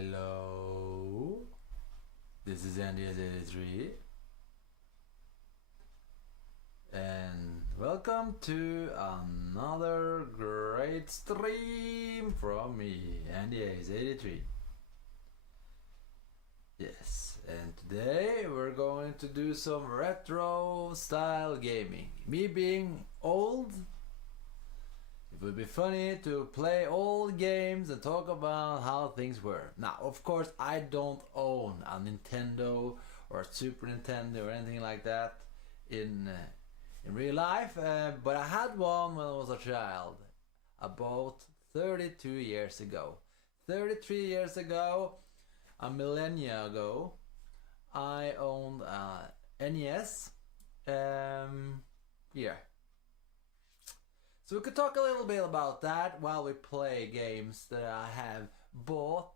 Hello, this is NDS83 and welcome to another great stream from me, NDS83. Yes, and today we're going to do some retro style gaming. Me being old, it would be funny to play old games and talk about how things were. Now, of course, I don't own a Nintendo or a Super Nintendo or anything like that in real life, but I had one when I was a child, about 32 years ago. 33 years ago, a millennia ago, I owned a NES. Yeah. So we could talk a little bit about that while we play games that I have bought,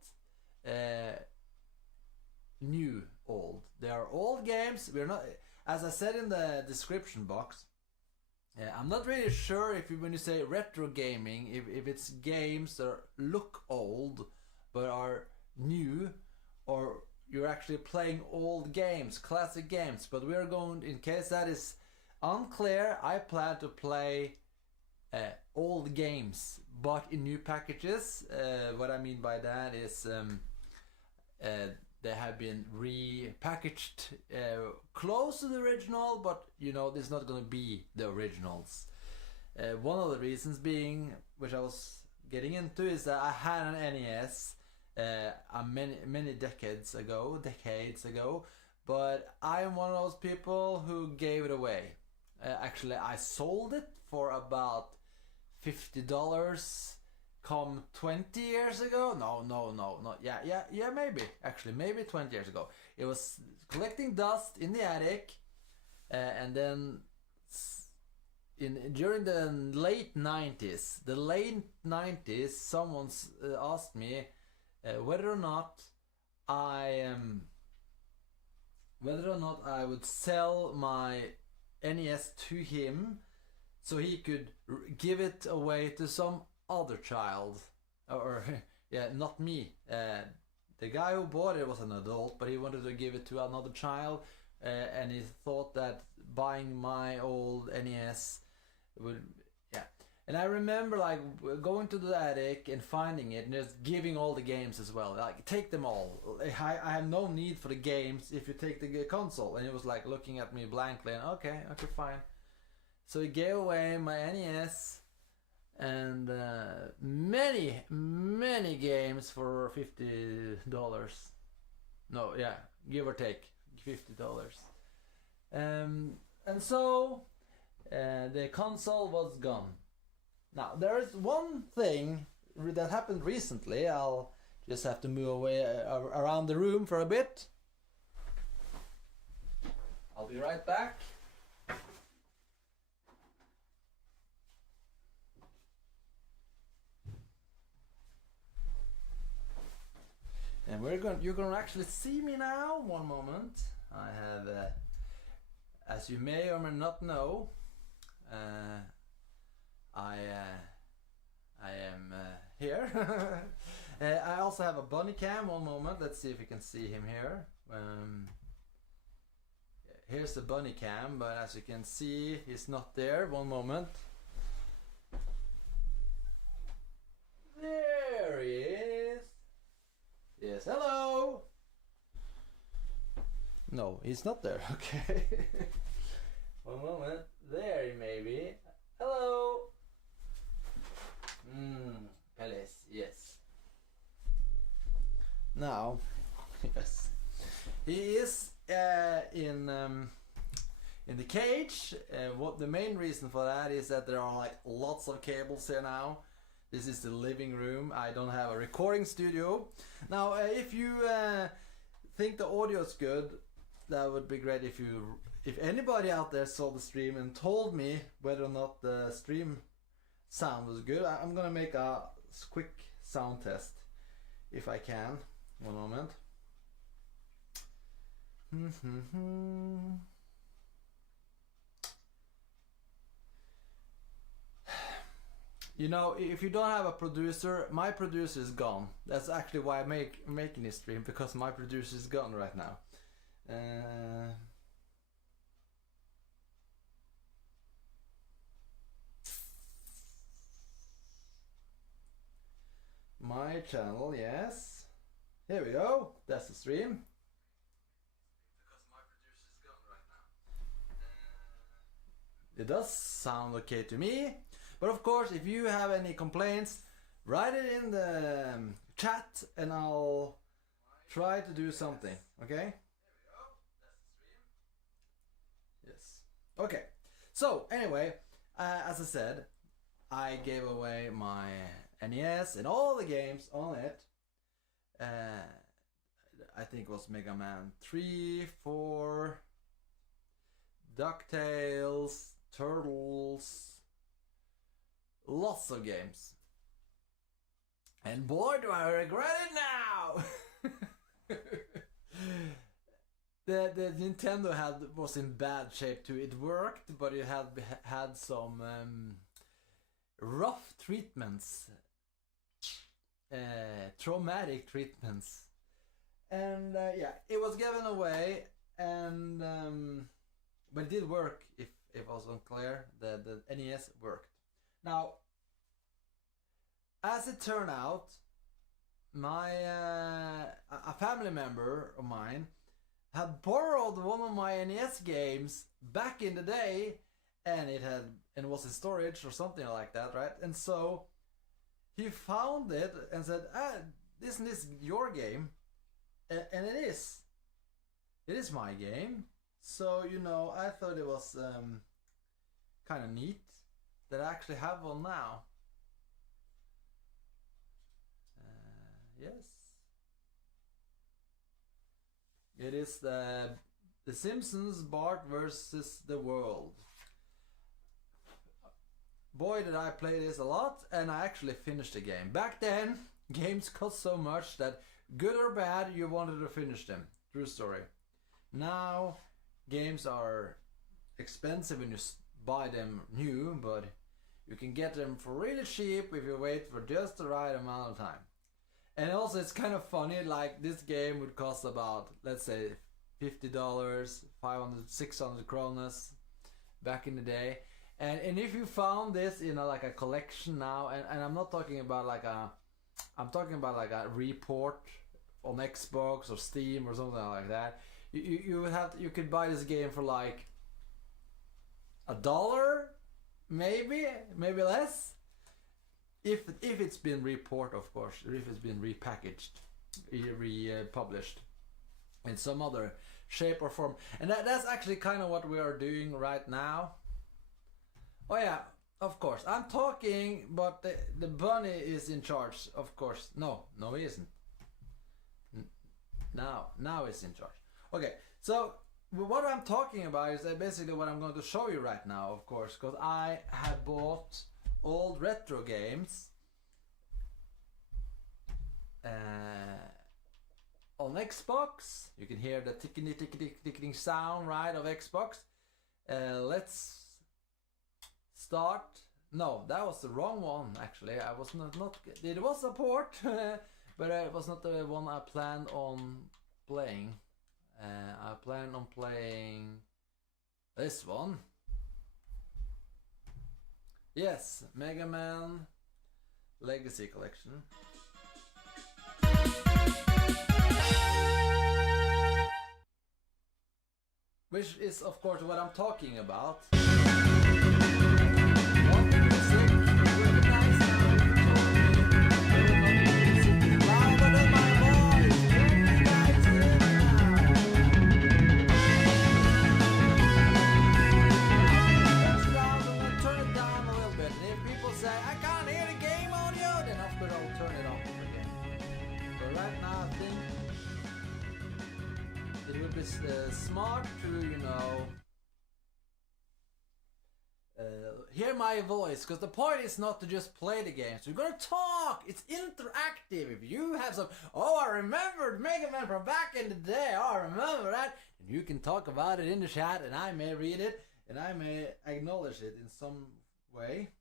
new, old. They are old games. We're not, as I said in the description box. I'm not really sure if when you say retro gaming, if it's games that look old but are new, or you're actually playing old games, classic games. But we are going, in case that is unclear, I plan to play old games but in new packages. What I mean by that is they have been repackaged close to the original, but you know, this is not going to be the originals. One of the reasons being, which I was getting into, is that I had an NES many decades ago, but I am one of those people who gave it away. Actually, I sold it for about $50 come 20 years ago. No, yeah, maybe 20 years ago. It was collecting dust in the attic, and then during the late 90s, someone asked me whether or not I would sell my NES to him so he could give it away to some other child, or yeah, not me. The guy who bought it was an adult, but he wanted to give it to another child, and he thought that buying my old NES would, yeah. And I remember like going to the attic and finding it and just giving all the games as well. Like, take them all. I have no need for the games if you take the console. And he was like looking at me blankly and okay, fine. So he gave away my NES and many games for $50. No, yeah, give or take $50. And so the console was gone. Now, there is one thing that happened recently. I'll just have to move away around the room for a bit. I'll be right back. And you're gonna actually see me now. One moment. I have, as you may or may not know, I am here. I also have a bunny cam. One moment. Let's see if you can see him here. Here's the bunny cam, but as you can see, he's not there. One moment. There he is. Yes, hello. No, he's not there. Okay. One moment. There he may be. Hello. Palace. Yes. Now, yes, he is in the cage. What the main reason for that is that there are like lots of cables here now. This is the living room. I don't have a recording studio. Now, if you think the audio is good, that would be great if anybody out there saw the stream and told me whether or not the stream sound was good. I'm gonna make a quick sound test if I can. One moment. You know, if you don't have a producer, my producer is gone. That's actually why I'm making this stream, because my producer is gone right now. My channel, yes. Here we go. That's the stream. Because my producer is gone right now. It does sound okay to me. But of course, if you have any complaints, write it in the chat and I'll try to do something. Okay? There we go. That's the stream. Yes. Okay. So, anyway, as I said, I gave away my NES and all the games on it. I think it was Mega Man 3, 4, DuckTales, Turtles, lots of games. And boy, do I regret it now! the Nintendo was in bad shape too. It worked, but it had some rough treatments, traumatic treatments, and yeah, it was given away, and but it did work. If it was unclear, the NES worked. Now, as it turned out, my a family member of mine had borrowed one of my NES games back in the day, and it was in storage or something like that, right? And so he found it and said, isn't this your game? And it is. It is my game. So, you know, I thought it was kind of neat that I actually have one now. Yes. It is the Simpsons, Bart versus the World. Boy, did I play this a lot, and I actually finished the game. Back then, games cost so much that good or bad, you wanted to finish them. True story. Now, games are expensive when you buy them new, but you can get them for really cheap if you wait for just the right amount of time. And also, it's kind of funny, like this game would cost about, let's say, $50, 500, 600 kronas back in the day. And if you found this, you know, like a collection now, and I'm not talking about like I'm talking about like a report on Xbox or Steam or something like that. You could buy this game for like $1, maybe less, if it's been report, of course, or if it's been repackaged, republished in some other shape or form. And that's actually kind of what we are doing right now. Oh yeah, of course. I'm talking, but the bunny is in charge, of course. No, he isn't. Now he's in charge. Okay, so what I'm talking about is basically what I'm going to show you right now, of course, because I have bought old retro games on Xbox. You can hear the ticking sound, right, of Xbox. Let's start. No, that was the wrong one, actually. I was not it was a port, but it was not the one I planned on playing. I planned on playing this one. Yes, Mega Man Legacy Collection. Which is, of course, what I'm talking about. Smart to, you know, hear my voice, because the point is not to just play the games. We're gonna talk. It's interactive. If you have some, I remembered Mega Man from back in the day. I remember that, and you can talk about it in the chat, and I may read it, and I may acknowledge it in some way.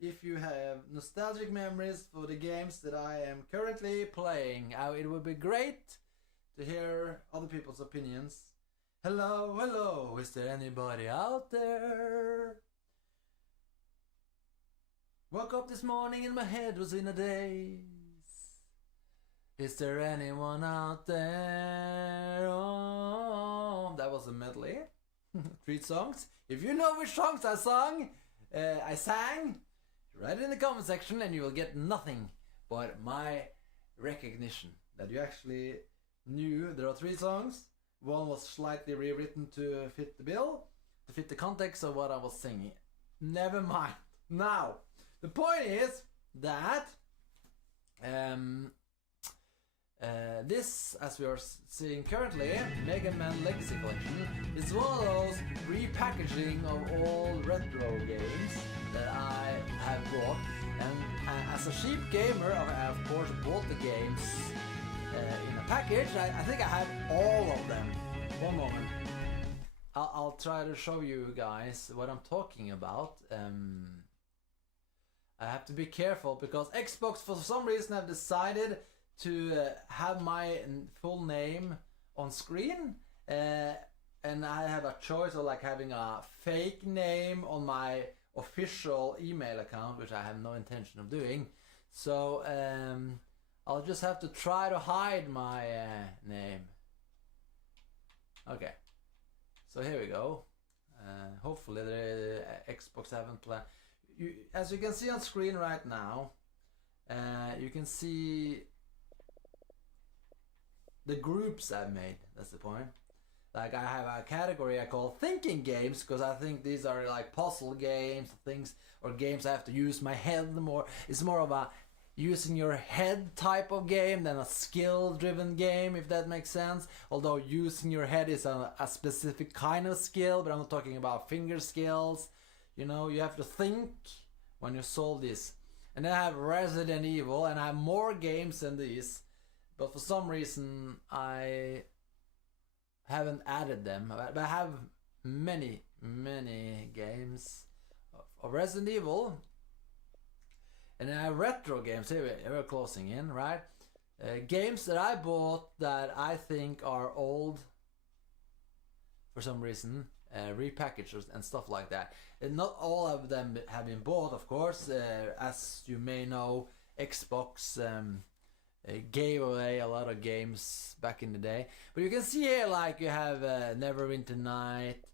if you have nostalgic memories for the games that I am currently playing. It would be great to hear other people's opinions. Hello, hello, is there anybody out there? Woke up this morning and my head was in a daze. Is there anyone out there? Oh, that was a medley. 3 songs. If you know which songs I sang, write it in the comment section and you will get nothing but my recognition that you actually knew there are 3 songs. One was slightly rewritten to fit the bill, to fit the context of what I was singing. Never mind. Now, the point is that this, as we are seeing currently, Mega Man Legacy Collection, is one of those repackaging of all retro games that I have bought. And as a cheap gamer, I of course bought the games in a package. I think I have all of them. One moment. I'll try to show you guys what I'm talking about. I have to be careful because Xbox for some reason have decided to have my full name on screen, and I have a choice of like having a fake name on my official email account, which I have no intention of doing. So I'll just have to try to hide my name. Okay, so here we go. Hopefully the Xbox haven't planned. As you can see on screen right now, you can see the groups I've made. That's the point. Like I have a category I call thinking games because I think these are like puzzle games, things or games I have to use my head more. It's more of a using your head type of game than a skill driven game, if that makes sense. Although using your head is a specific kind of skill, but I'm not talking about finger skills. You know, you have to think when you solve this. And then I have Resident Evil, and I have more games than these. But for some reason, I haven't added them. But I have many, many games of Resident Evil. And then I have retro games. Here we're closing in, right? Games that I bought that I think are old for some reason. Repackaged and stuff like that. And not all of them have been bought, of course. As you may know, Xbox gave away a lot of games back in the day. But you can see here, like, you have Neverwinter Night.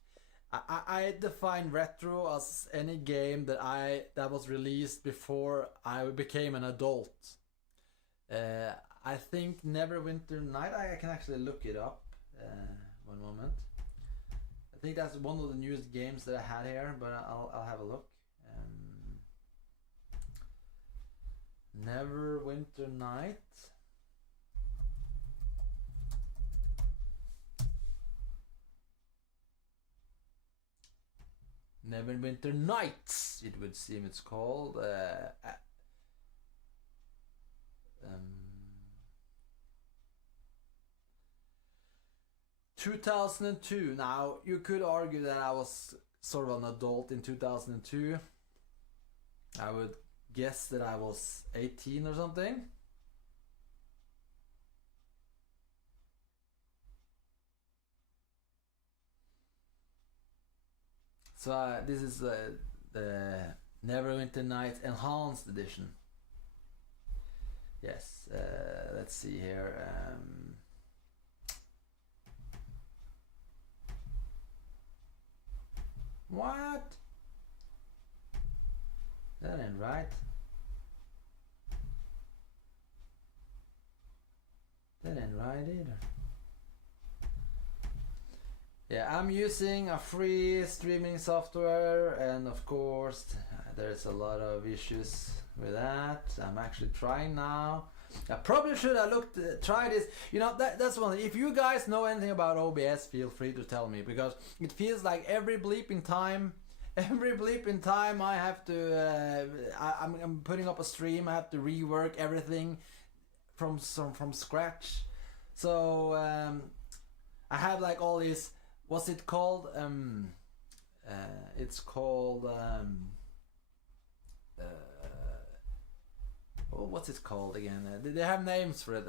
I define retro as any game that was released before I became an adult. I think Neverwinter Night, I can actually look it up. One moment. I think that's one of the newest games that I had here, but I'll have a look. Neverwinter Night. Neverwinter Nights, it would seem it's called. 2002. Now, you could argue that I was sort of an adult in 2002. I would guess that I was 18 or something. So this is the Neverwinter Nights Enhanced Edition. Yes, let's see here. What? That ain't right. That ain't right either. Yeah, I'm using a free streaming software, and of course there's a lot of issues with that. I'm actually trying now. I probably should have tried this. You know, that's one. If you guys know anything about OBS, feel free to tell me, because it feels like every bleeping time I have to. I'm putting up a stream. I have to rework everything from scratch. So I have like all these. What's it called? It's called oh, what's it called again? They have names for it.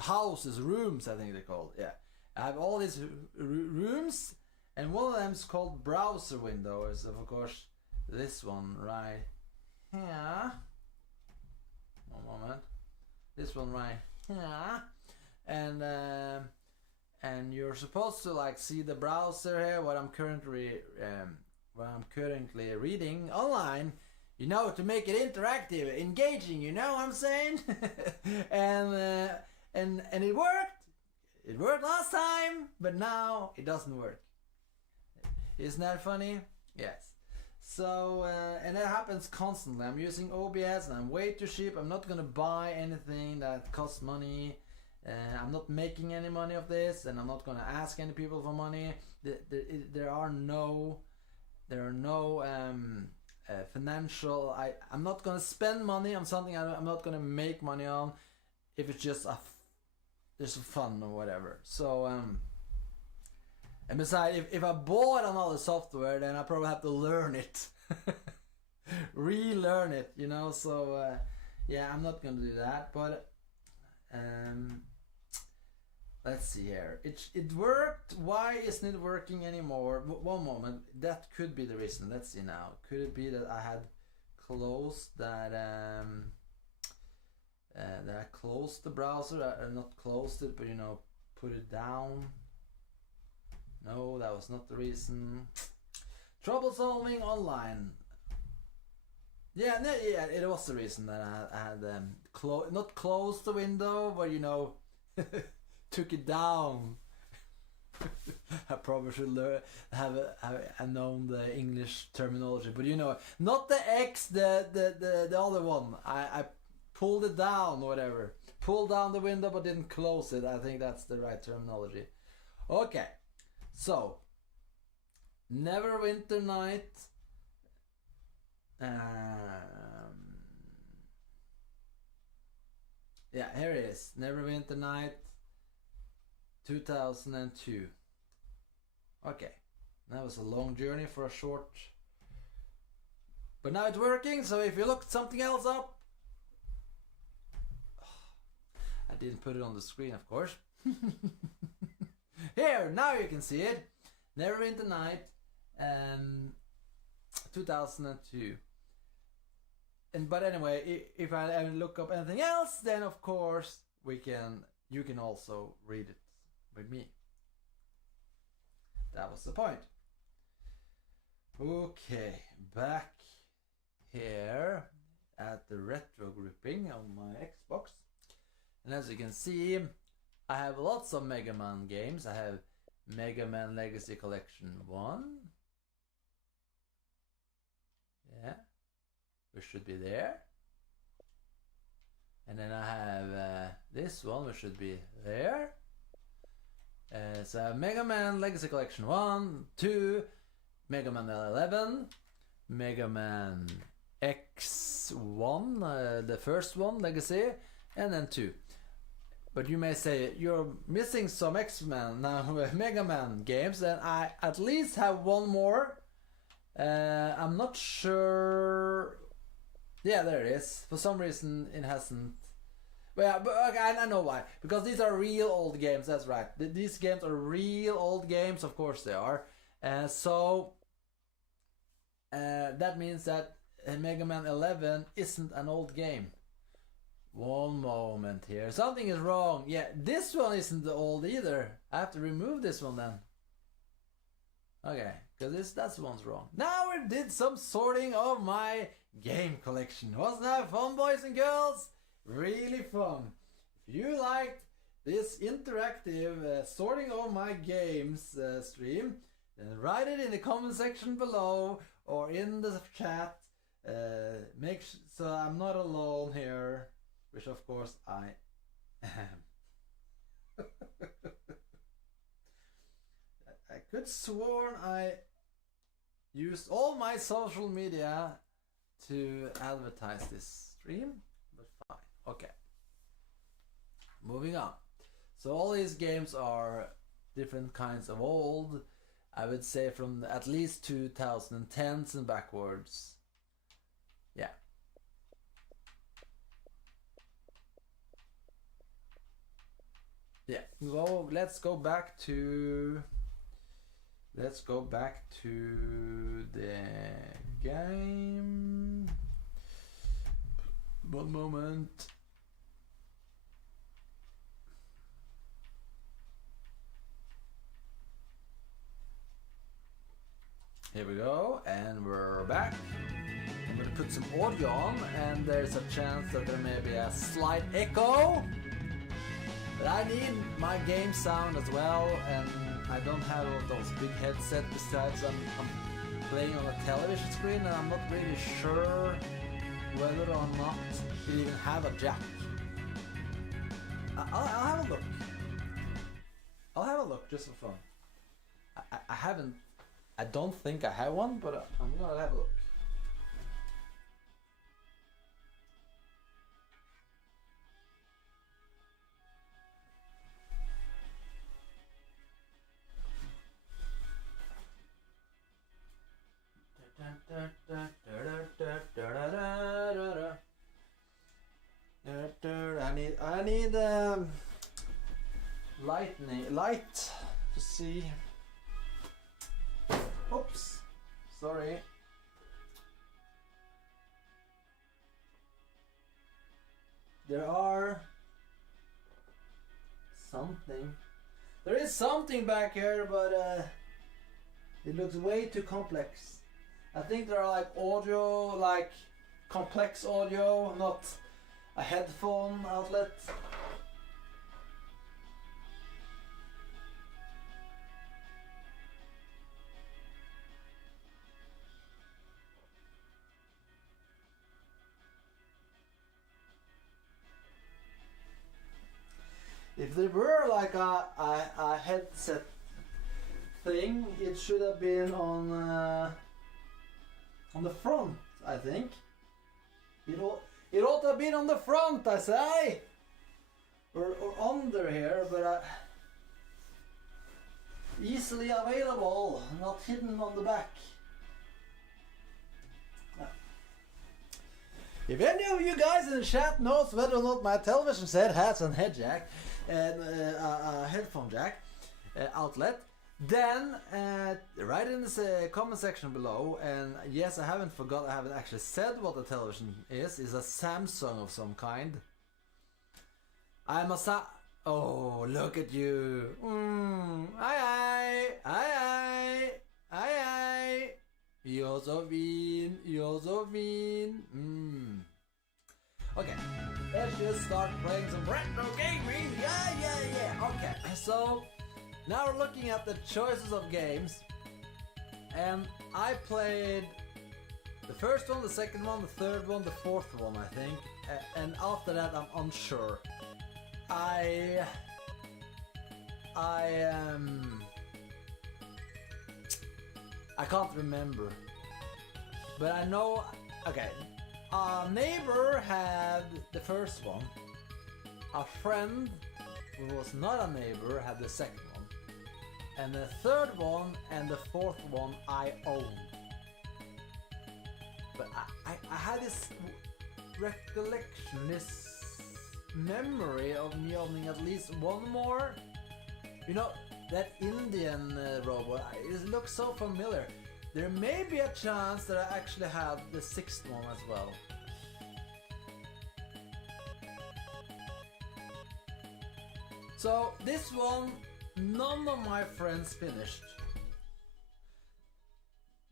Houses, rooms, I think they're called. Yeah, I have all these rooms, and one of them is called browser windows. Of course, this one right here. One moment. This one right here, and you're supposed to like see the browser here. What I'm currently reading online. You know, to make it interactive, engaging. You know what I'm saying? and it worked. It worked last time, but now it doesn't work. Isn't that funny? Yes. So and that happens constantly. I'm using OBS and I'm way too cheap. I'm not gonna buy anything that costs money. I'm not making any money of this, and I'm not gonna ask any people for money. There are no financial. I'm not gonna spend money on something I'm not gonna make money on if it's just just fun or whatever. So and besides, if I bought another software, then I probably have to learn it, relearn it, you know. So yeah, I'm not gonna do that. But let's see here. It worked. Why isn't it working anymore? One moment. That could be the reason. Let's see now. Could it be that I had closed that? That I closed the browser. I not closed it, but you know, put it down. No, that was not the reason. Trouble solving online. Yeah, no, yeah, it was the reason that I had not closed the window, but you know. Took it down. I probably should have known the English terminology, but you know, not the X, the other one. I pulled it down, or whatever. Pulled down the window, but didn't close it. I think that's the right terminology. Okay, so Neverwinter Night. Yeah, here it is. Neverwinter Night. 2002. Okay, that was a long journey for a short, but now it's working. So if you look something else up, I didn't put it on the screen, of course. Here, now you can see it. Neverwinter Night, 2002. But anyway, if I look up anything else, then of course you can also read it with me. That was the point. Okay, back here at the retro grouping on my Xbox, and as you can see, I have lots of Mega Man games. I have Mega Man Legacy Collection 1. Yeah, which should be there. And then I have this one, which should be there. So Mega Man Legacy Collection 1, 2, Mega Man 11, Mega Man X1, the first one, Legacy, and then 2. But you may say, you're missing some X-Men now, Mega Man games, and I at least have one more. I'm not sure. Yeah, there it is. For some reason it hasn't. Well, but okay, I know why. Because these are real old games, that's right. These games are real old games, of course they are. So that means that Mega Man 11 isn't an old game. One moment here. Something is wrong. Yeah, this one isn't old either. I have to remove this one then. Okay, because that's the one's wrong. Now we did some sorting of my game collection. Wasn't that fun, boys and girls? Really fun. If you liked this interactive sorting of my games stream, then write it in the comment section below or in the chat. So I'm not alone here, which of course I am. I could sworn I used all my social media to advertise this stream, but fine. Okay. Moving on. So all these games are different kinds of old. I would say from at least 2010s and backwards. Yeah. Yeah. Well, let's go back to the game. One moment. Here we go, and we're back. I'm gonna put some audio on, and there's a chance that there may be a slight echo. But I need my game sound as well, and I don't have those big headsets. Besides, I'm playing on a television screen, and I'm not really sure whether or not it even have a jack. I'll have a look. I'll have a look just for fun. I haven't. I don't think I have one, but I'm gonna have a look. I need light to see. Oops, sorry. There is something back here, but it looks way too complex. I think there are like audio, like complex audio, not a headphone outlet. If there were like a headset thing, it should have been on the front, I think. It ought to have been on the front, I say, or under here, but easily available, not hidden on the back. If any of you guys in the chat knows whether or not my television set has a head jack and a headphone jack outlet, then write in the comment section below. And yes, I haven't actually said what the television is. It's a Samsung of some kind. Oh, look at you. Aye. You're so mean. Okay, let's just start playing some retro gaming. Yeah. Okay, so now we're looking at the choices of games, and I played the first one, the second one, the third one, the fourth one, I think, and after that I'm unsure. I can't remember, but I know. Okay, a neighbor had the first one. A friend who was not a neighbor had the second one, and the third one and the fourth one I owned. But I had this recollection, this memory of me owning at least one more. You know, that Indian robot, it looks so familiar. There may be a chance that I actually have the sixth one as well. So this one, none of my friends finished.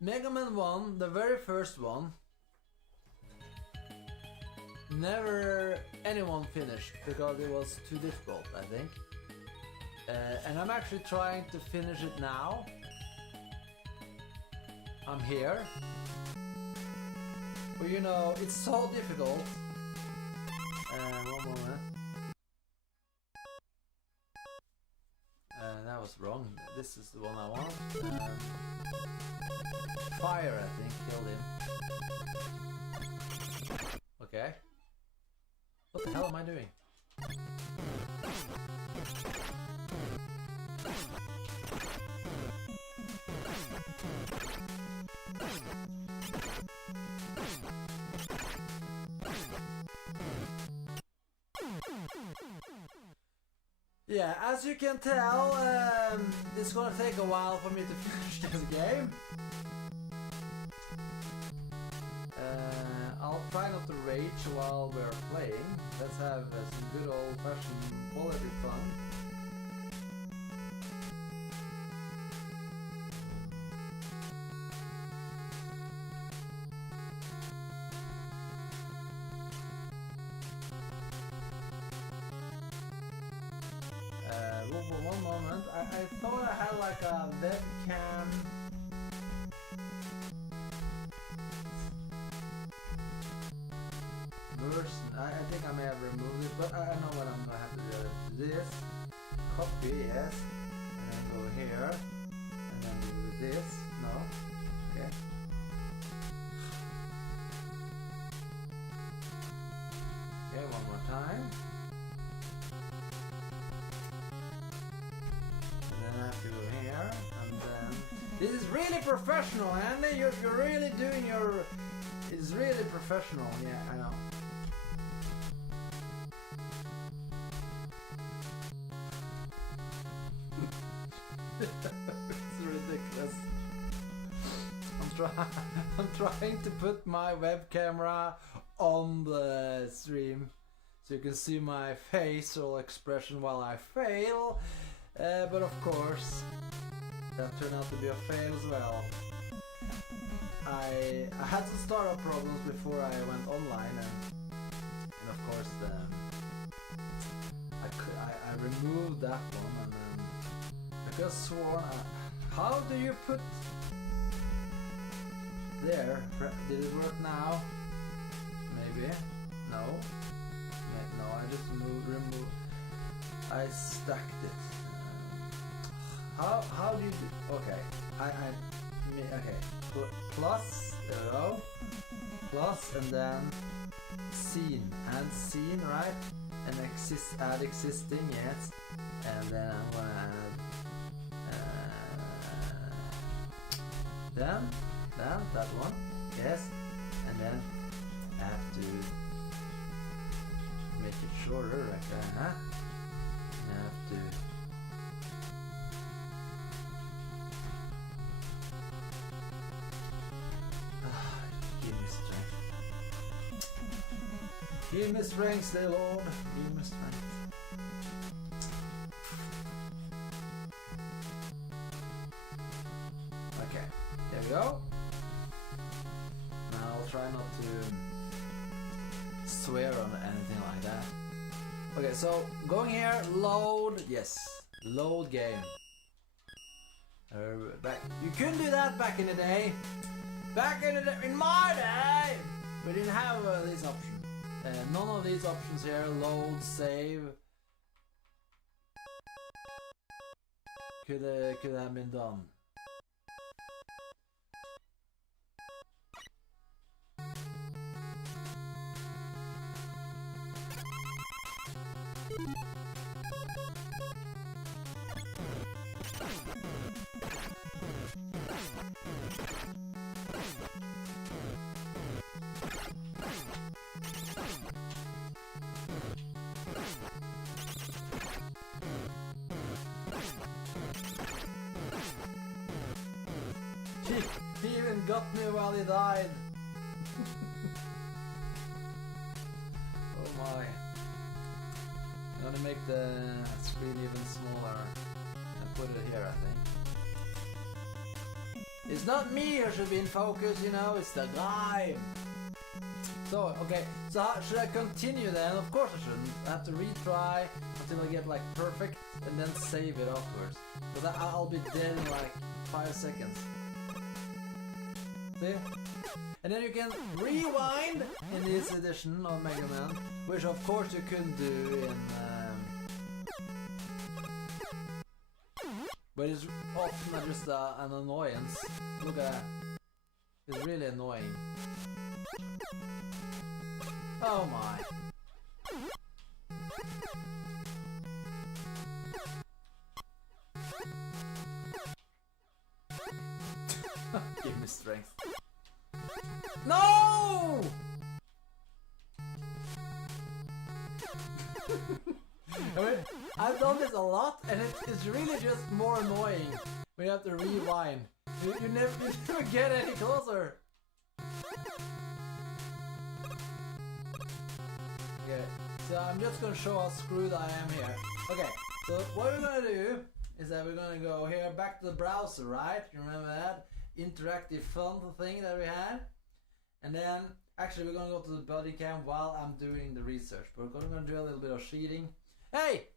Mega Man 1, the very first one, never anyone finished because it was too difficult, I think. And I'm actually trying to finish it now. I'm here. But you know, it's so difficult. One moment. That was wrong. This is the one I want. Fire, I think, killed him. Okay. What the hell am I doing? Yeah, as you can tell, it's gonna take a while for me to finish this game. I'll try not to rage while we're playing. Let's have some good old-fashioned quality fun. For one moment, I thought I had like a webcam version. I think I may have removed it, but I know what I'm gonna have to do. This, copy, yes, and then go here, and then do this. No, okay. Okay, one more time. I have to go here, and then this is really professional, Andy. You're really doing your. It's really professional. Yeah, I know. It's ridiculous. I'm trying to put my web camera on the stream, so you can see my facial expression while I fail. But of course, that turned out to be a fail as well. I had some startup problems before I went online, and of course I removed that one, and then I could have sworn. How do you put there? Did it work now? Maybe. No. No, I just removed. I stacked it. How do you do? Okay, okay. Plus, there we go. Plus, and then scene, add scene, right? And add existing, yes. And then I'm gonna add then that one, yes. And then I have to make it shorter, like that, huh? And I have to. Give me strength, dear Lord. Give me strength. Okay, there we go. Now I'll try not to swear on anything like that. Okay, so going here, load, yes, load game. Back. You couldn't do that back in the day. In my day, we didn't have these options. None of these options here, load, save, could have been done. He even got me while he died. Oh my. I'm gonna make the screen even smaller and put it here, I think. It's not me who should be in focus, you know, it's the guy. So, okay, so should I continue then? Of course I shouldn't. I have to retry until I get like perfect and then save it afterwards. Because I'll be dead in like 5 seconds. See? And then you can rewind in this edition of Mega Man, which of course you couldn't do in... but it's often just an annoyance. Look at that. It's really annoying. Oh my. Give me strength. No! I've done this a lot, and it's really just more annoying when you have to rewind. You never get any closer. Okay, so I'm just gonna show how screwed I am here. Okay, so what we're gonna do is that we're gonna go here back to the browser, right? You remember that interactive fun thing that we had? And then actually we're gonna go to the body cam while I'm doing the research. We're gonna do a little bit of cheating. Hey!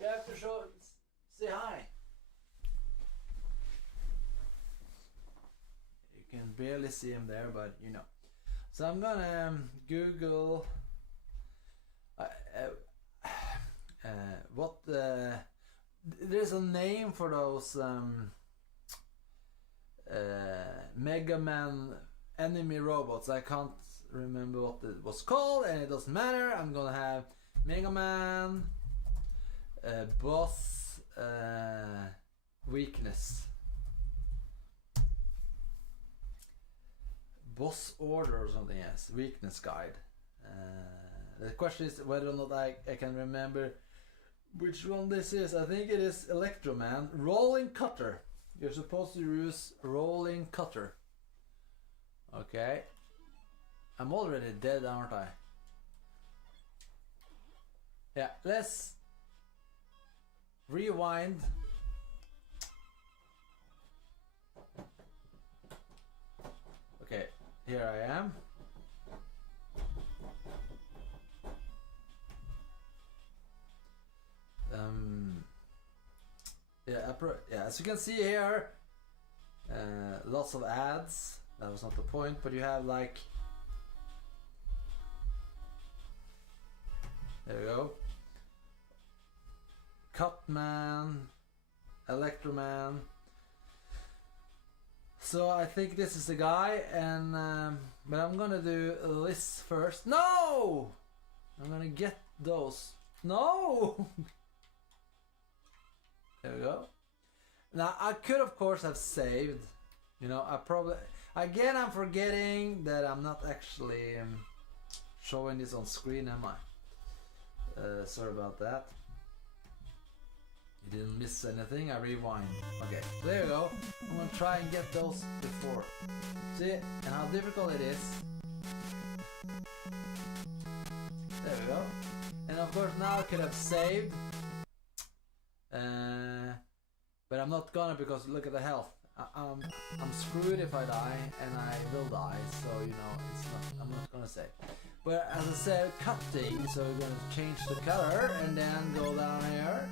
You have to say hi. You can barely see him there, but you know. So I'm gonna Google what there's a name for those Mega Man enemy robots. I can't remember what it was called, and it doesn't matter. I'm gonna have Mega Man boss weakness. Boss order or something, yes. Weakness guide. The question is whether or not I can remember which one this is. I think it is Electro Man. Rolling cutter. You're supposed to use rolling cutter. Okay. I'm already dead, aren't I? Yeah, let's rewind. Okay, here I am. Yeah, as you can see here, lots of ads. That was not the point, but you have like, there we go, Cutman, Electroman. So I think this is the guy, and but I'm gonna do this first. No! I'm gonna get those. No! There we go. Now I could of course have saved. You know, I probably again I'm forgetting that I'm not actually showing this on screen, am I? Sorry about that. You didn't miss anything. I rewind. Okay, so there you go. I'm gonna try and get those before. See, and how difficult it is. There we go. And of course now I could have saved. But I'm not gonna, because look at the health. I'm screwed if I die, and I will die. So you know, I'm not gonna save. But as I said, cutting. So we're gonna change the color and then go down here.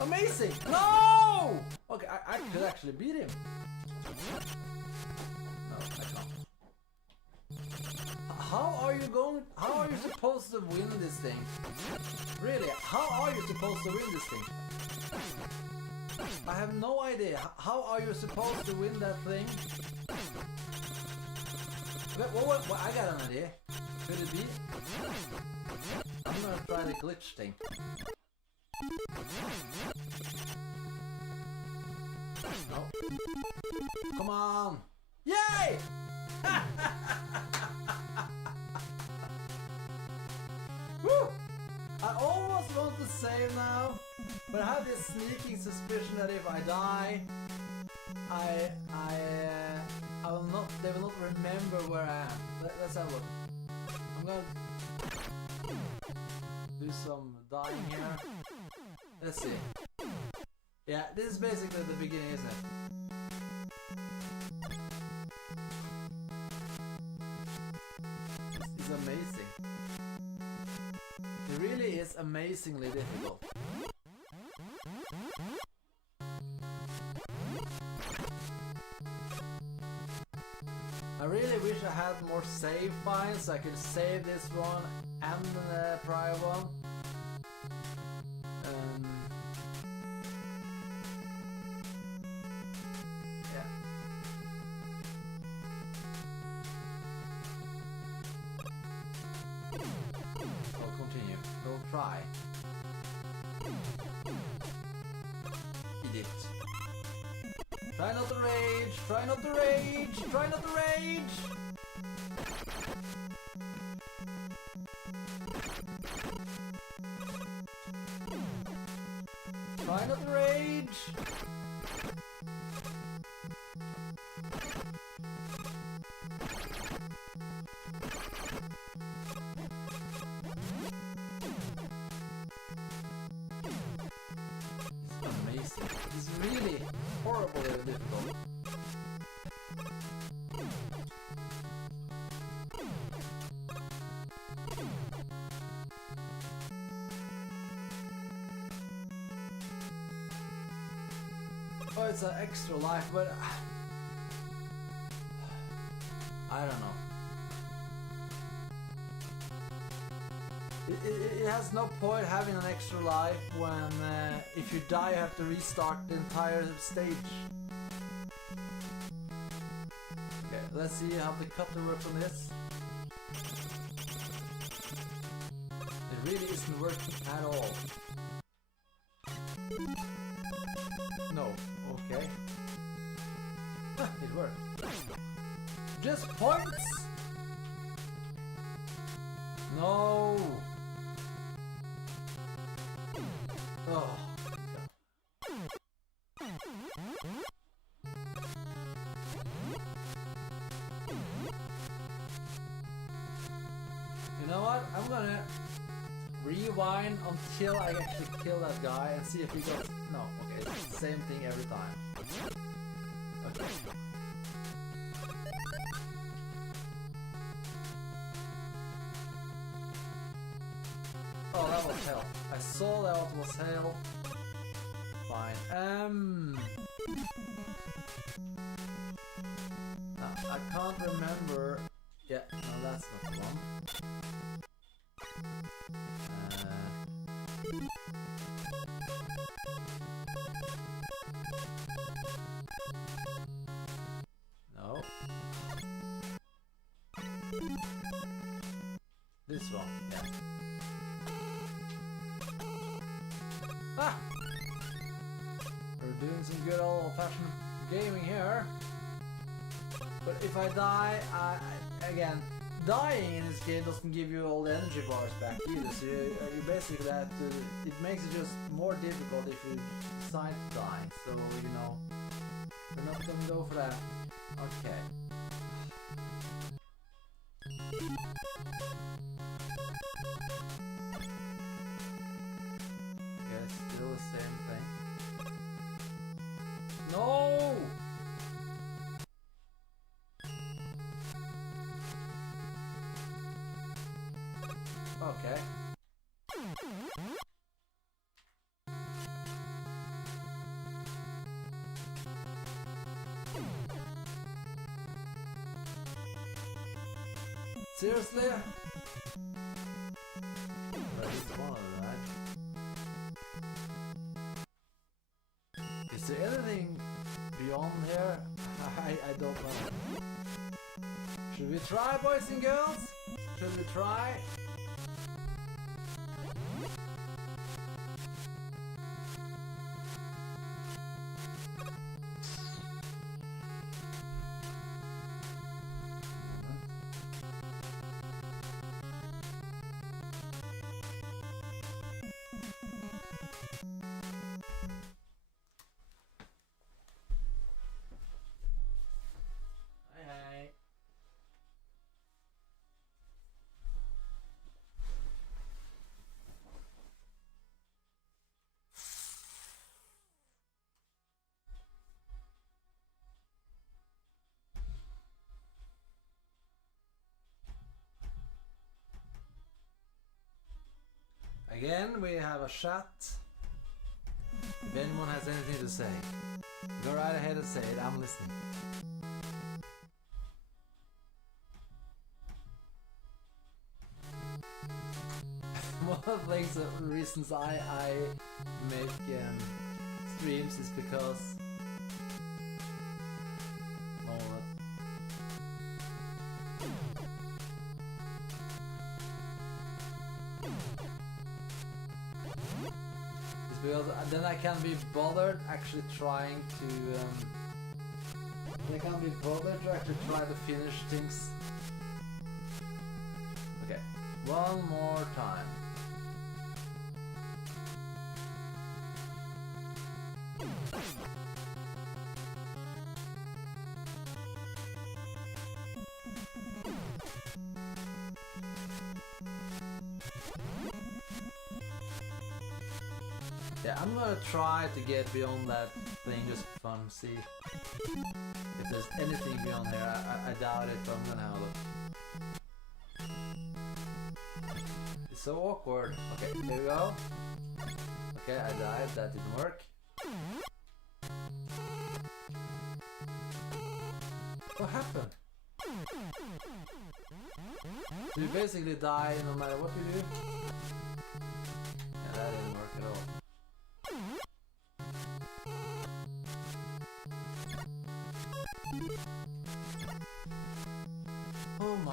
Amazing! No! Okay, I could actually beat him. No, I can't. How are you supposed to win this thing? Really, how are you supposed to win this thing? I have no idea. How are you supposed to win that thing? What, I got an idea. Could it be? I'm gonna try the glitch thing. No. Come on! Yay! Woo! I almost want to save now, but I have this sneaking suspicion that if I die, I will not. They will not remember where I am. Let's have a look. I'm gonna do some dying here. Let's see. Yeah, this is basically the beginning, isn't it? It's amazing. It really is amazingly difficult. I really wish I had more save files so I could save this one and the prior one. Yeah. I'll continue. We'll try. Idiot. Try not to rage, try not to rage, try not to rage! Try not to rage! Amazing. It's really horribly difficult. Oh, it's an extra life, but I don't know. It has no point having an extra life when if you die you have to restart the entire stage. Okay, let's see how the cutter works on this. It really isn't working at all. No, okay. It worked. Just points! No! Oh. You know what? I'm gonna rewind until I actually kill that guy and see if he goes. No, okay, it's the same thing every time. Okay. Oh, that was hell. I saw that was hell. Fine. I can't remember. Yeah, no, that's not the one. No. This one, yeah. Ah! We're doing some good old-fashioned gaming here. But if I die, again, dying in this game doesn't give you all the energy bars back either. So you basically have to. It makes it just more difficult if you decide to die. So you know, we're not gonna go for that. Okay. Still the same thing. No! Okay. Seriously? That is one of that. Is there anything beyond here? I don't know. Should we try, boys and girls? Should we try? Again, we have a chat. If anyone has anything to say, go right ahead and say it. I'm listening. One of the things, the reasons I make streams is because because then I can be bothered actually trying to be bothered to actually try to finish things. Okay, one more time. Yeah, I'm gonna try to get beyond that thing just for fun, see if there's anything beyond here. I doubt it, but I'm gonna have a look. It's so awkward. Okay, here we go. Okay, I died, that didn't work. What happened? You basically die no matter what you do. Yeah, that didn't work at all. Oh my.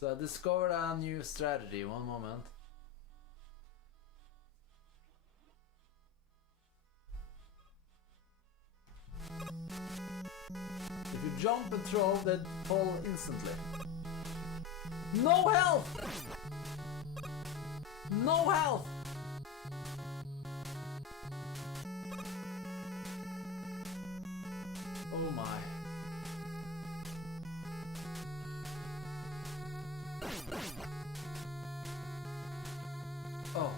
So I discovered a new strategy, one moment. If you jump and throw, they fall instantly. No health! No health! Oh my. Oh.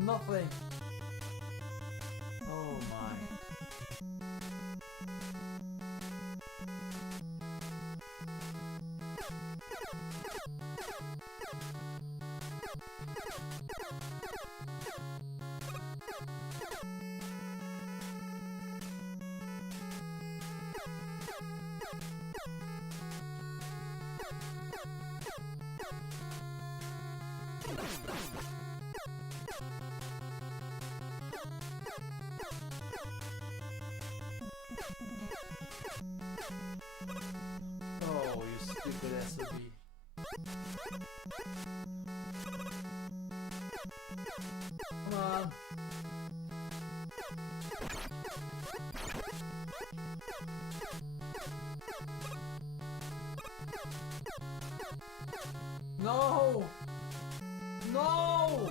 Nothing. Oh my. Oh, you stupid SOB. Come on. No! No!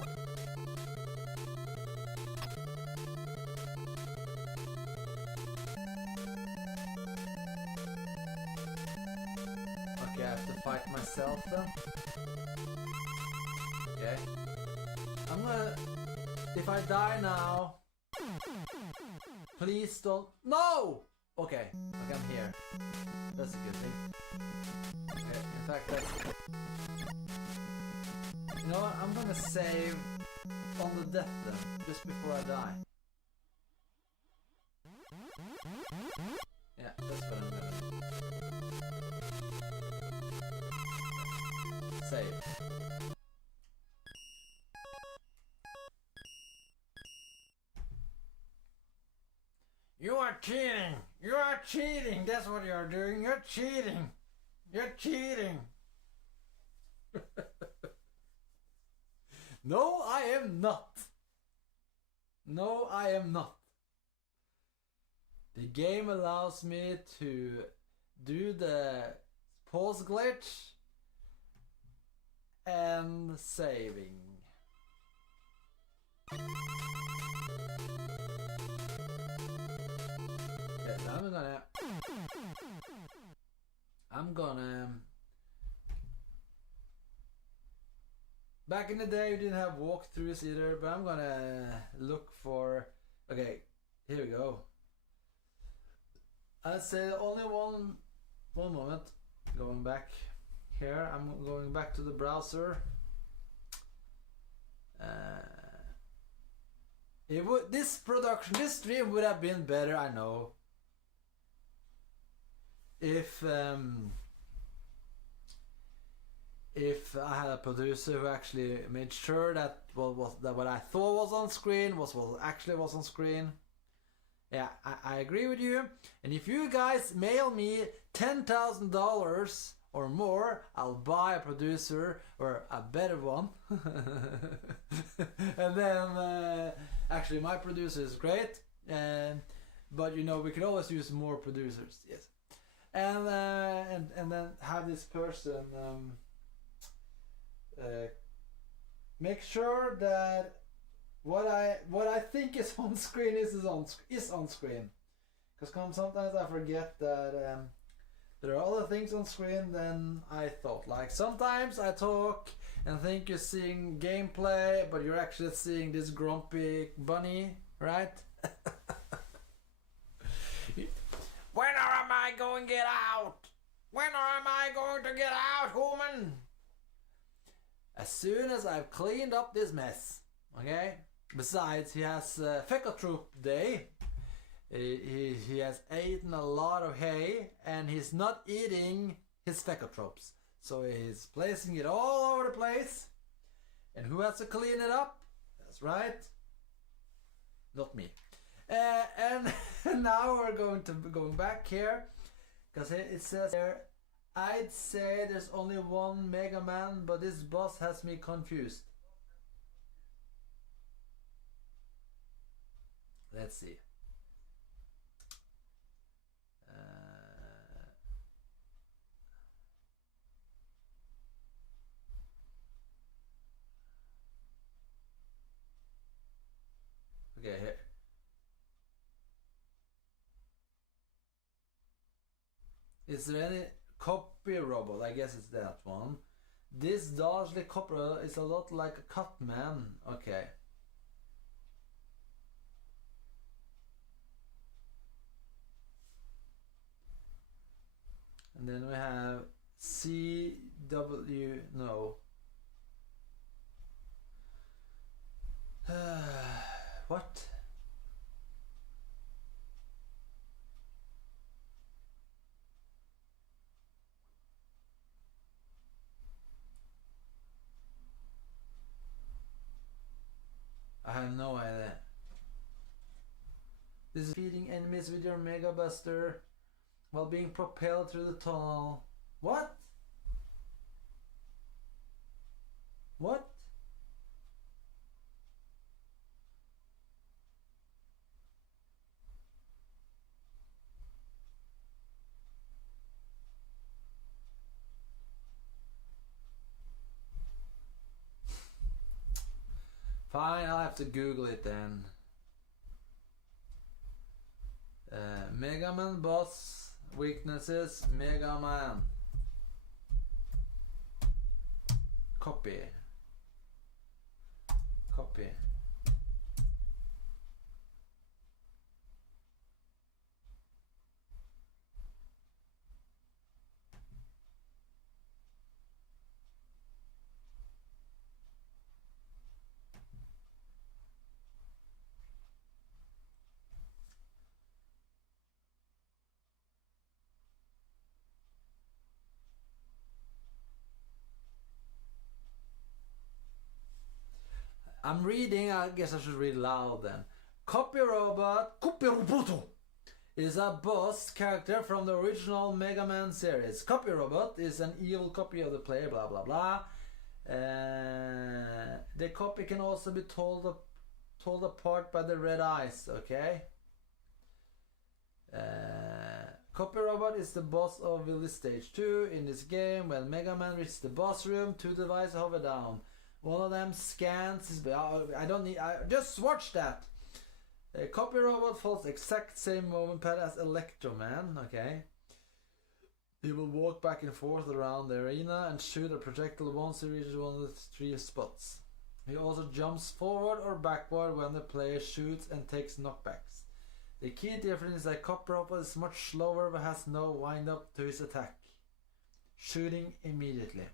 Okay, I have to fight myself then. Okay. I'm gonna... If I die now... Please don't... No! Okay, I'm here. That's a good thing. Okay, in fact, that's... You know what? I'm gonna save on the death then, just before I die. Yeah, that's what I'm gonna do. Save. You are cheating! You are cheating! That's what you're doing! You're cheating! You're cheating! No, I am not! No, I am not. The game allows me to do the pause glitch and saving. Okay, so I'm gonna back in the day we didn't have walkthroughs either, but I'm gonna look for... Okay, here we go. I'd say only one moment. Going back here, I'm going back to the browser. This stream would have been better, I know, if I had a producer who actually made sure that what I thought was on screen was what actually was on screen. Yeah, I agree with you. And if you guys mail me $10,000 or more, I'll buy a producer or a better one. And then actually my producer is great, but you know we could always use more producers. Yes, and then have this person make sure that what I think is on screen is on screen, because sometimes I forget that there are other things on screen than I thought. Like sometimes I talk and think you're seeing gameplay, but you're actually seeing this grumpy bunny, right? When am I going to get out? When am I going to get out, human? As soon as I've cleaned up this mess, okay? Besides, he has Feckletroop Day. He has eaten a lot of hay, and he's not eating his Feckaltrops. So he's placing it all over the place. And who has to clean it up? That's right, not me. And now we're going back here, because it says here, I'd say there's only one Mega Man, but this boss has me confused. Let's see. Okay, here. Is there any copy robot? I guess it's that one. This dodgy copy robot is a lot like a cut man. Okay. And then we have CW. No. What? I have no idea. This is feeding enemies with your Mega Buster while being propelled through the tunnel. What? What? Fine, I'll have to Google it then. Mega Man boss weaknesses, Mega Man. Copy. Copy. I'm reading, I guess I should read loud then. Copy Robot is a boss character from the original Mega Man series. Copy Robot is an evil copy of the player, blah blah blah. The copy can also be told apart by the red eyes, okay? Copy Robot is the boss of Village Stage 2. In this game, when Mega Man reaches the boss room, two devices hover down. One of them scans his... I just watch that. Copy Robot follows exact same movement pattern as Electro Man, okay? He will walk back and forth around the arena and shoot a projectile once he reaches one of the 3 spots. He also jumps forward or backward when the player shoots and takes knockbacks. The key difference is that Copy Robot is much slower but has no wind up to his attack, shooting immediately.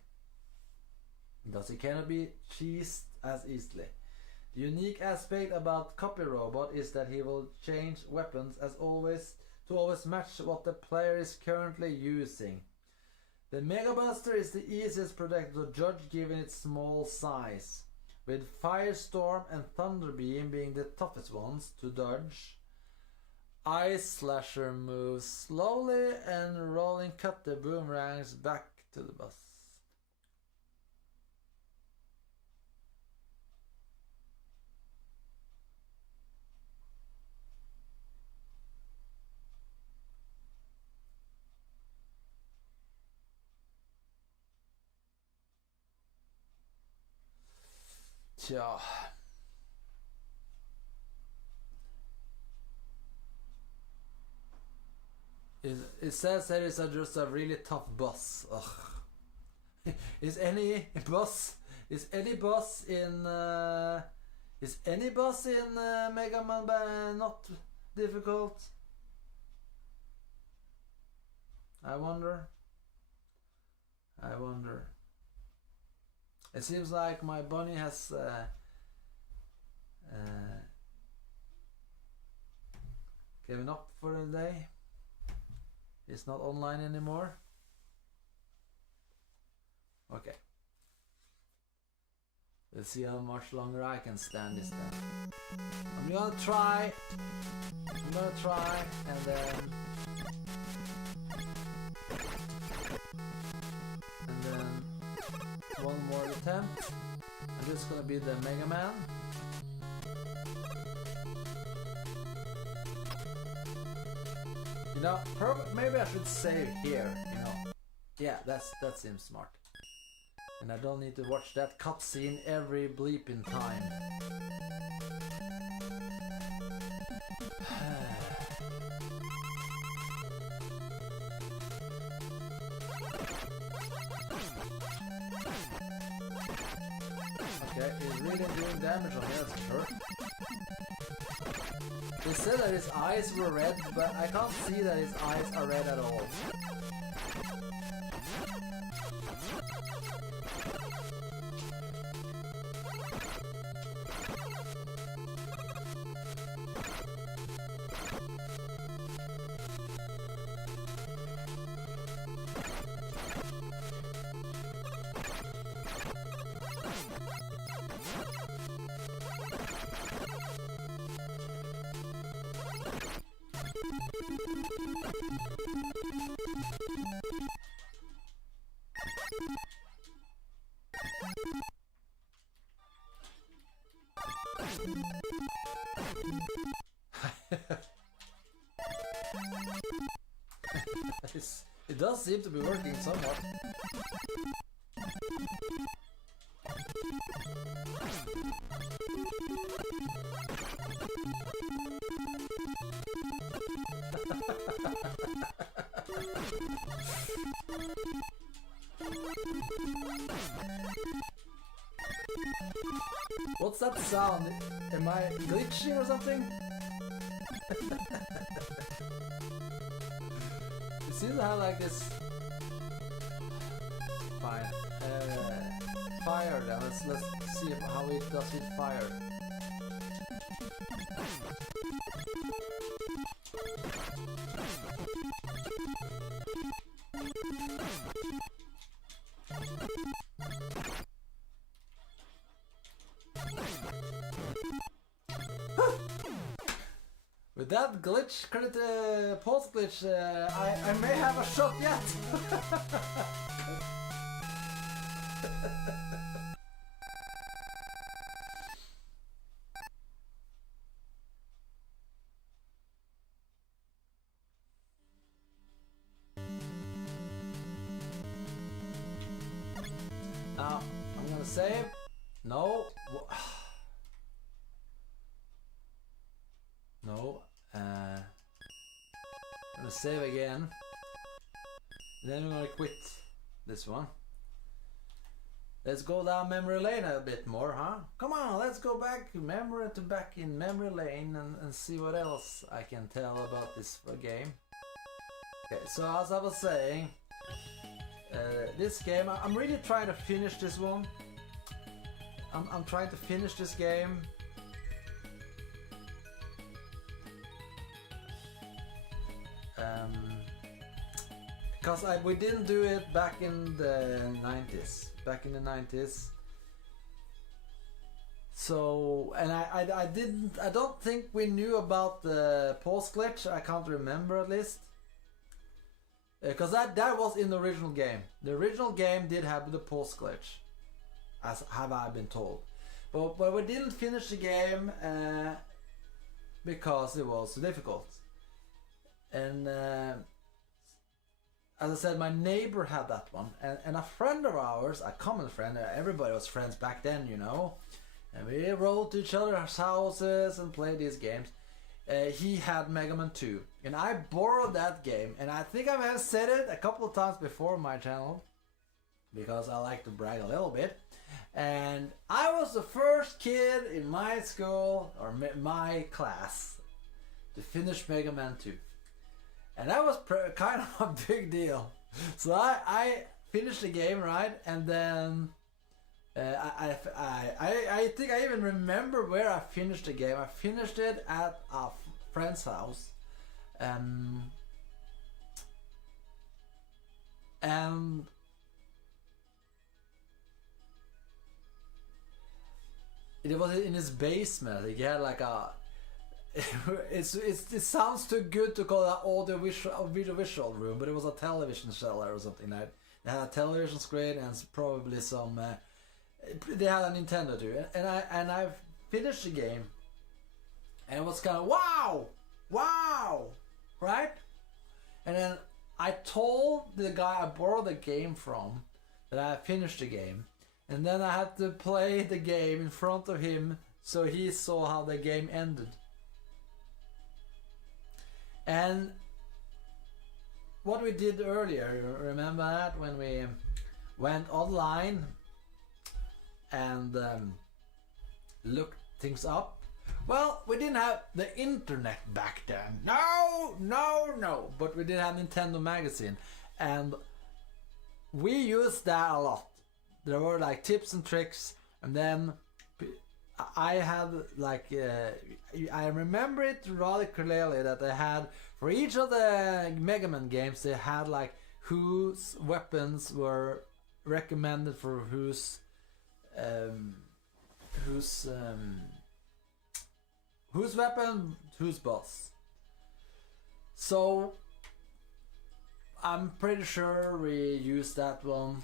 Thus he cannot be cheesed as easily. The unique aspect about Copy Robot is that he will change weapons as always to always match what the player is currently using. The Mega Buster is the easiest projectile to judge given its small size. with Firestorm and Thunderbeam being the toughest ones to dodge. Ice Slasher moves slowly and rolling cut the boomerangs back to the bus. Tja. It says that it's just a really tough boss. Ugh. Is any boss in Mega Man not difficult? I wonder. It seems like my bunny has given up for the day. It's not online anymore. Okay. Let's see how much longer I can stand this then. I'm gonna try, and then one more attempt. And this is gonna be the Mega Man. You know, maybe I should save here, you know. Yeah, that seems smart. And I don't need to watch that cutscene every bleep in time. Okay, he's really doing damage on me, that's for sure. They said that his eyes were red, but I can't see that his eyes are red at all. It does seem to be working somewhat. What's that sound? Am I glitching or something? It seems to have like this. Fine. Fire then. Let's see how it does with fire. With that glitch, pulse glitch, I may have a shot yet. Now, I'm gonna save. No. No. I'm gonna save again. Then I'm gonna quit this one. Let's go down memory lane a bit more, huh? Come on, let's go back in memory lane and see what else I can tell about this game. Okay, so as I was saying, this game, I'm really trying to finish this one. I'm trying to finish this game. Because we didn't do it back in the 90s. Back in the 90s, So, and I don't think we knew about the pause glitch. I can't remember at least. Because that was in the original game. The original game did have the pause glitch, as have I been told. But we didn't finish the game because it was difficult. And as I said, my neighbor had that one. And a friend of ours, a common friend, everybody was friends back then, you know. And we rolled to each other's houses and played these games. He had Mega Man 2. And I borrowed that game. And I think I have said it a couple of times before on my channel, because I like to brag a little bit. And I was the first kid in my school, or my class, to finish Mega Man 2. And that was kind of a big deal. So I finished the game, right? And then I think I even remember where I finished the game. I finished it at a friend's house. And it was in his basement. He had like a it sounds too good to call it an audio-visual room, but it was a television cellar or something. They had a television screen and probably some. They had a Nintendo too, and I finished the game, and it was kind of wow, right? And then I told the guy I borrowed the game from that I finished the game, and then I had to play the game in front of him so he saw how the game ended. And what we did earlier, remember that when we went online and looked things up? Well, we didn't have the internet back then. No. But we did have Nintendo Magazine, and we used that a lot. There were like tips and tricks, and then I had like I remember it rather clearly that they had for each of the Mega Man games, they had like whose weapons were recommended for whose weapon, whose boss. So I'm pretty sure we used that one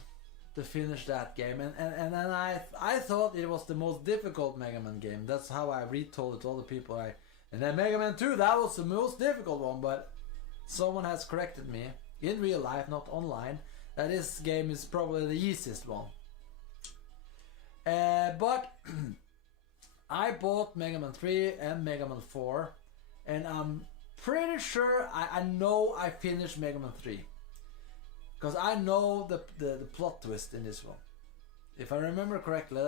to finish that game, and then I thought it was the most difficult Mega Man game. That's how I retold it to all the people. And then Mega Man 2, that was the most difficult one, but someone has corrected me in real life, not online, that this game is probably the easiest one. But I bought Mega Man 3 and Mega Man 4, and I'm pretty sure I know I finished Mega Man 3. Because I know the plot twist in this one. If I remember correctly,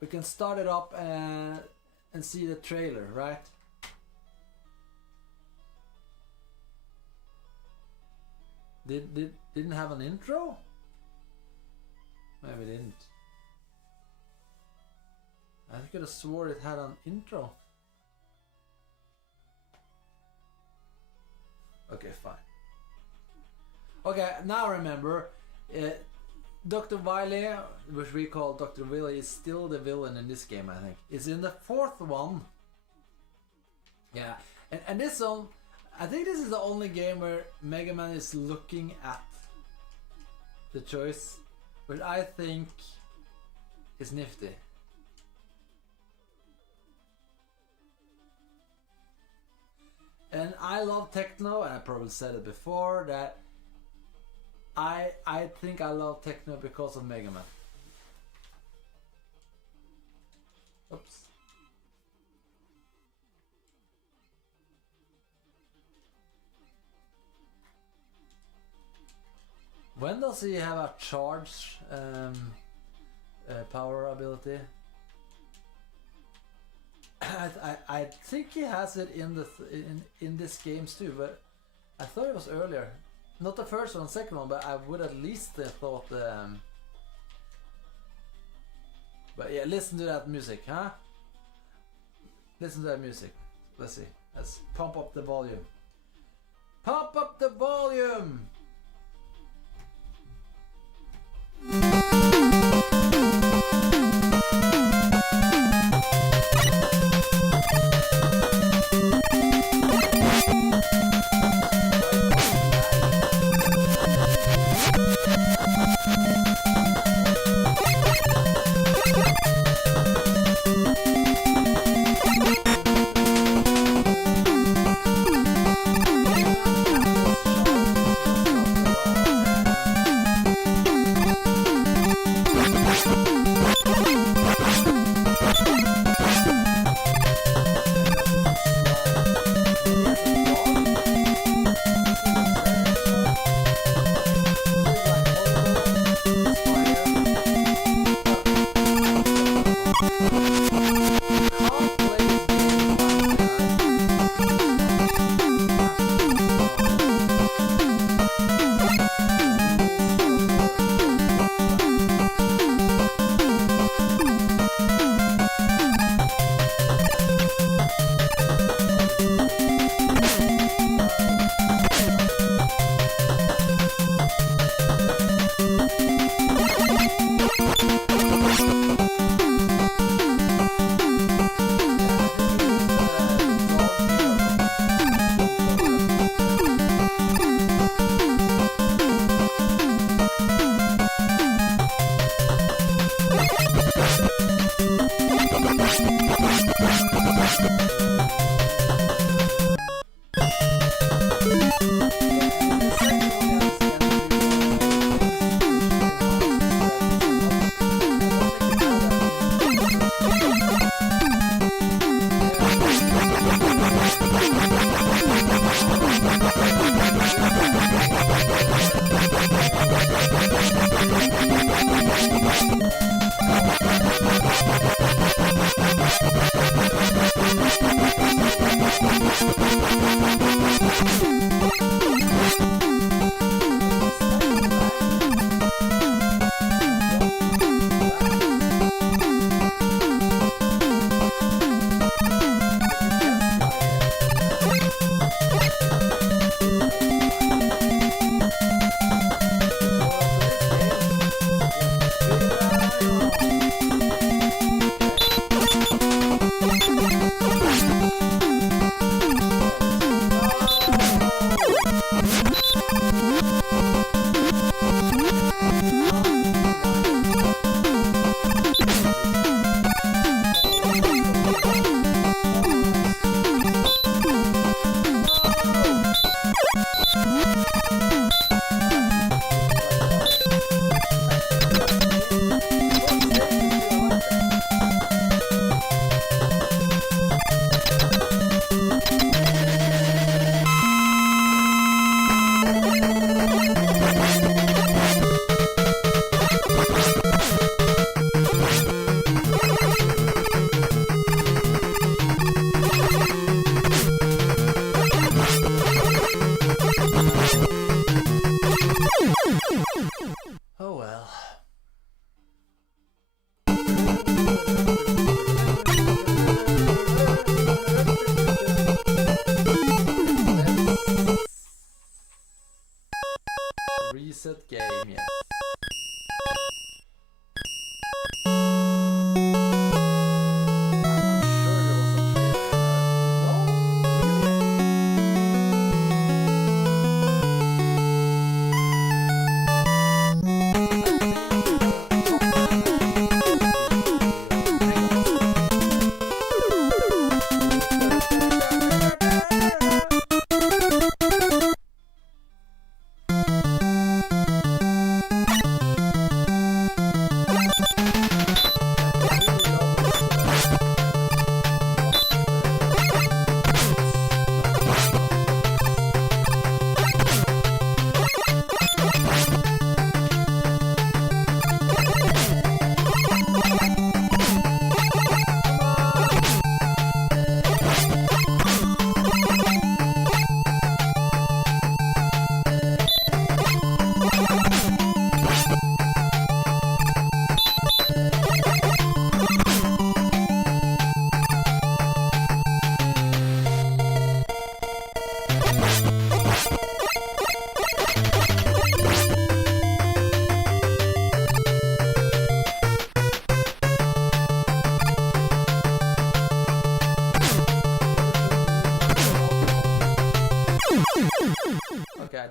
we can start it up and see the trailer, right? Didn't have an intro? Maybe it didn't. I could have swore it had an intro. Okay, fine. Okay, now remember, Dr. Wily, which we call Dr. Willy, is still the villain in this game, I think. It's in the fourth one. Yeah, and this one, I think this is the only game where Mega Man is looking at the choice, which I think is nifty. And I love techno, and I probably said it before, that I think I love techno because of Mega Man. Oops. When does he have a charge power ability? I think he has it in this games too, but I thought it was earlier. Not the first one, second one, but I would at least thought. But yeah, listen to that music, huh? Listen to that music. Let's see. Let's pump up the volume. Pump up the volume!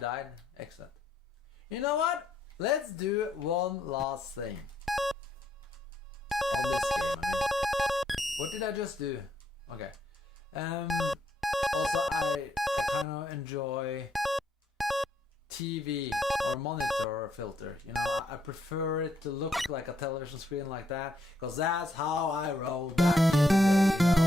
died. Excellent. You know what? Let's do one last thing. On this game, I mean. What did I just do? Okay. Also, I kind of enjoy TV or monitor filter. You know, I prefer it to look like a television screen like that, because that's how I roll back in the day, you know.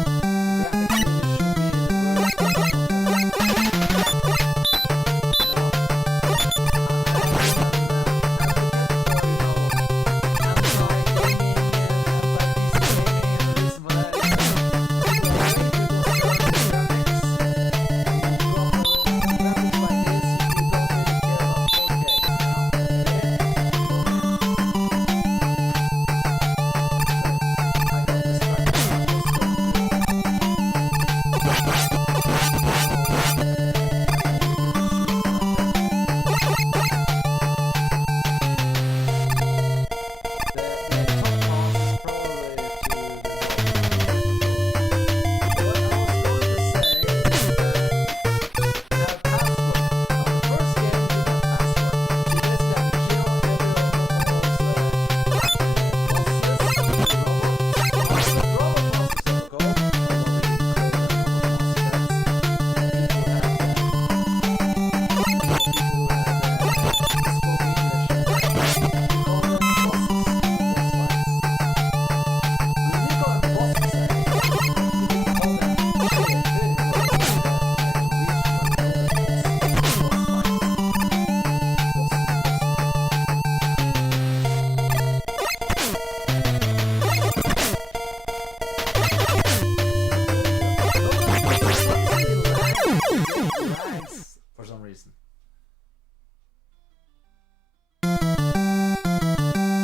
For some reason.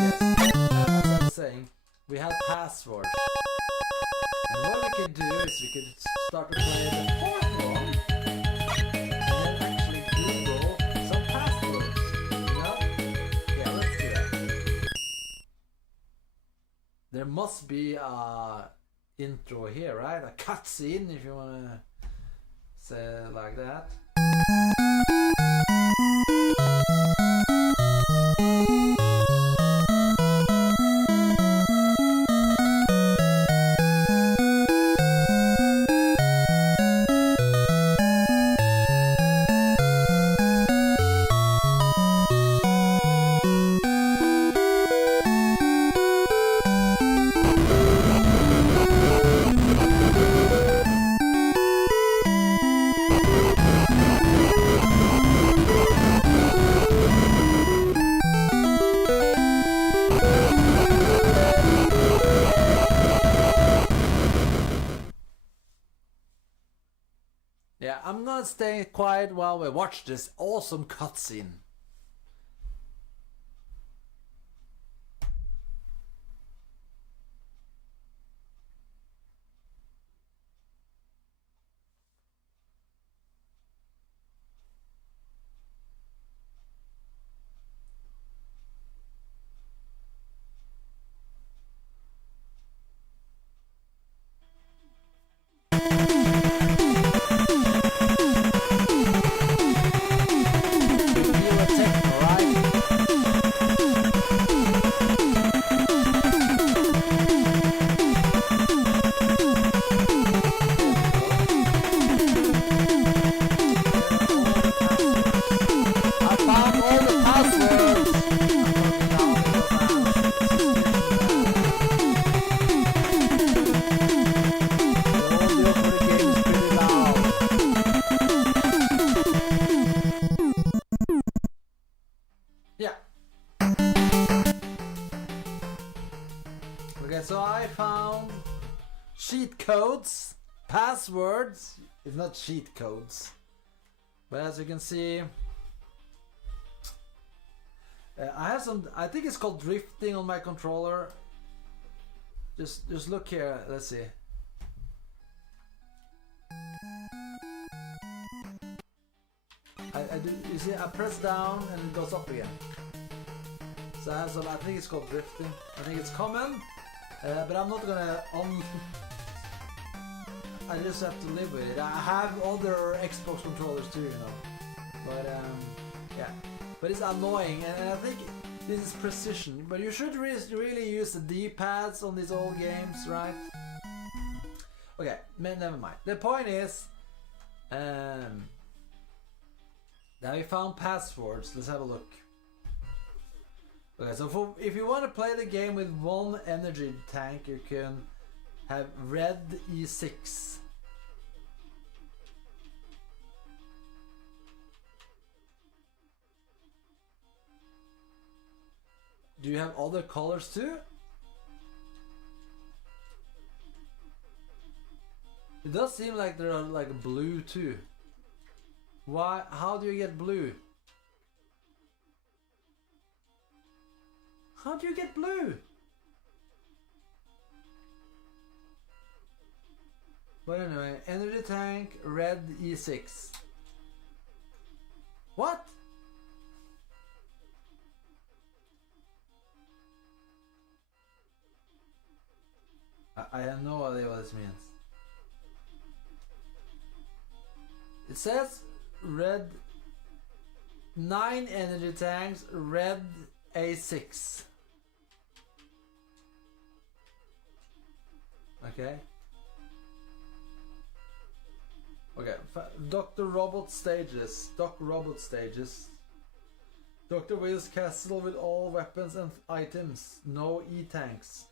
Yes, as I was saying, we have passwords. And what we could do is we could start to play the fourth one and then actually Google some passwords. You know? Yeah, let's do that. There must be a intro here, right? A cutscene, if you want to say it like that. Yeah, I'm gonna stay quiet while we watch this awesome cutscene. Okay, so I found cheat codes, passwords. It's not cheat codes, but as you can see, I have some. I think it's called drifting on my controller. Just look here. Let's see. I do. You see, I press down and it goes up again. So I have some. I think it's called drifting. I think it's common. But I'm not gonna I just have to live with it. I have other Xbox controllers too, you know. but yeah, but it's annoying, and I think this is precision. But you should really use the D-pads on these old games, right? Okay, never mind. The point is that we found passwords. Let's have a look. Okay, so if you want to play the game with one energy tank, you can have red E6. Do you have other colors too? It does seem like there are like blue too. Why? How do you get blue? How do you get blue? But anyway, energy tank, red E6. What? I have no idea what this means. It says red 9 energy tanks, red A6. Okay. Okay. Dr. Robot stages. Dr. Robot stages. Dr. Will's castle with all weapons and items. No E-tanks.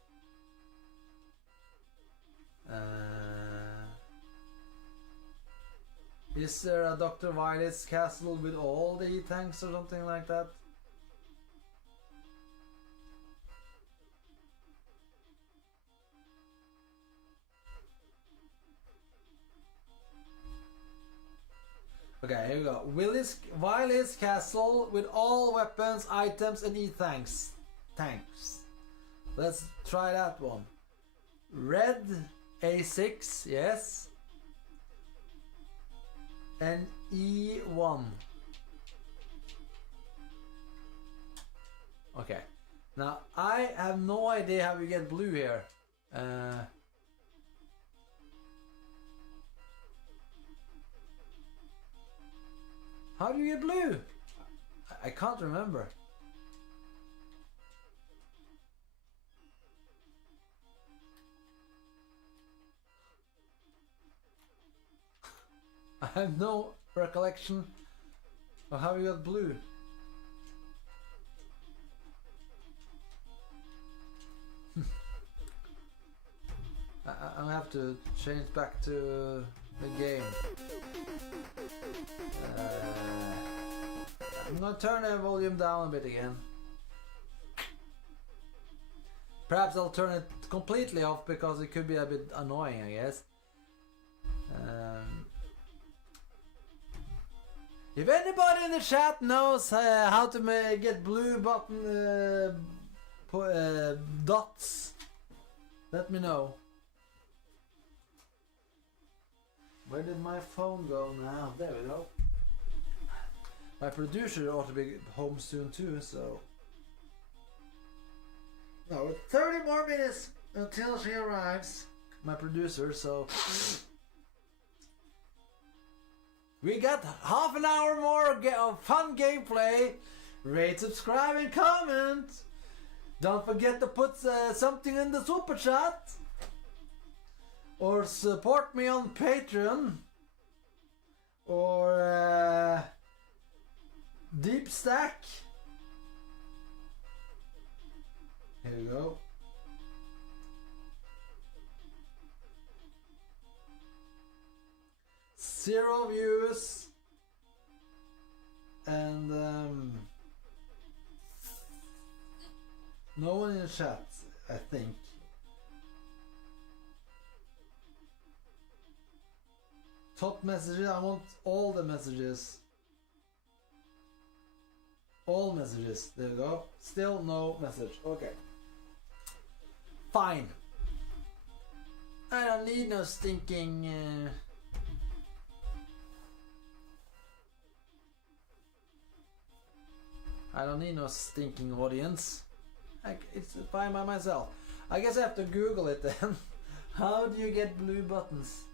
Is there a Dr. Violet's castle with all the E-tanks or something like that? Okay, here we go. Violet's castle with all weapons, items, and E-tanks. Tanks. Let's try that one. Red A6, yes. And E1. Okay. Now I have no idea how we get blue here. How do you get blue? I can't remember. I have no recollection of how you got blue. I have to change back to the game. I'm gonna turn the volume down a bit again. Perhaps I'll turn it completely off because it could be a bit annoying, I guess. If anybody in the chat knows how to get blue button dots, let me know. Where did my phone go now? There we go. My producer ought to be home soon too, so... No, 30 more minutes until she arrives. My producer, so... We got half an hour more of fun gameplay. Rate, subscribe, and comment. Don't forget to put something in the super chat. Or support me on Patreon. Or Deep Stack. Here we go. Zero views and no one in the chat, I think. Top messages, I want all the messages. All messages, there we go. Still no message, okay. Fine. I don't need no stinking... I don't need no stinking audience. It's fine by myself. I guess I have to Google it then. How do you get blue buttons?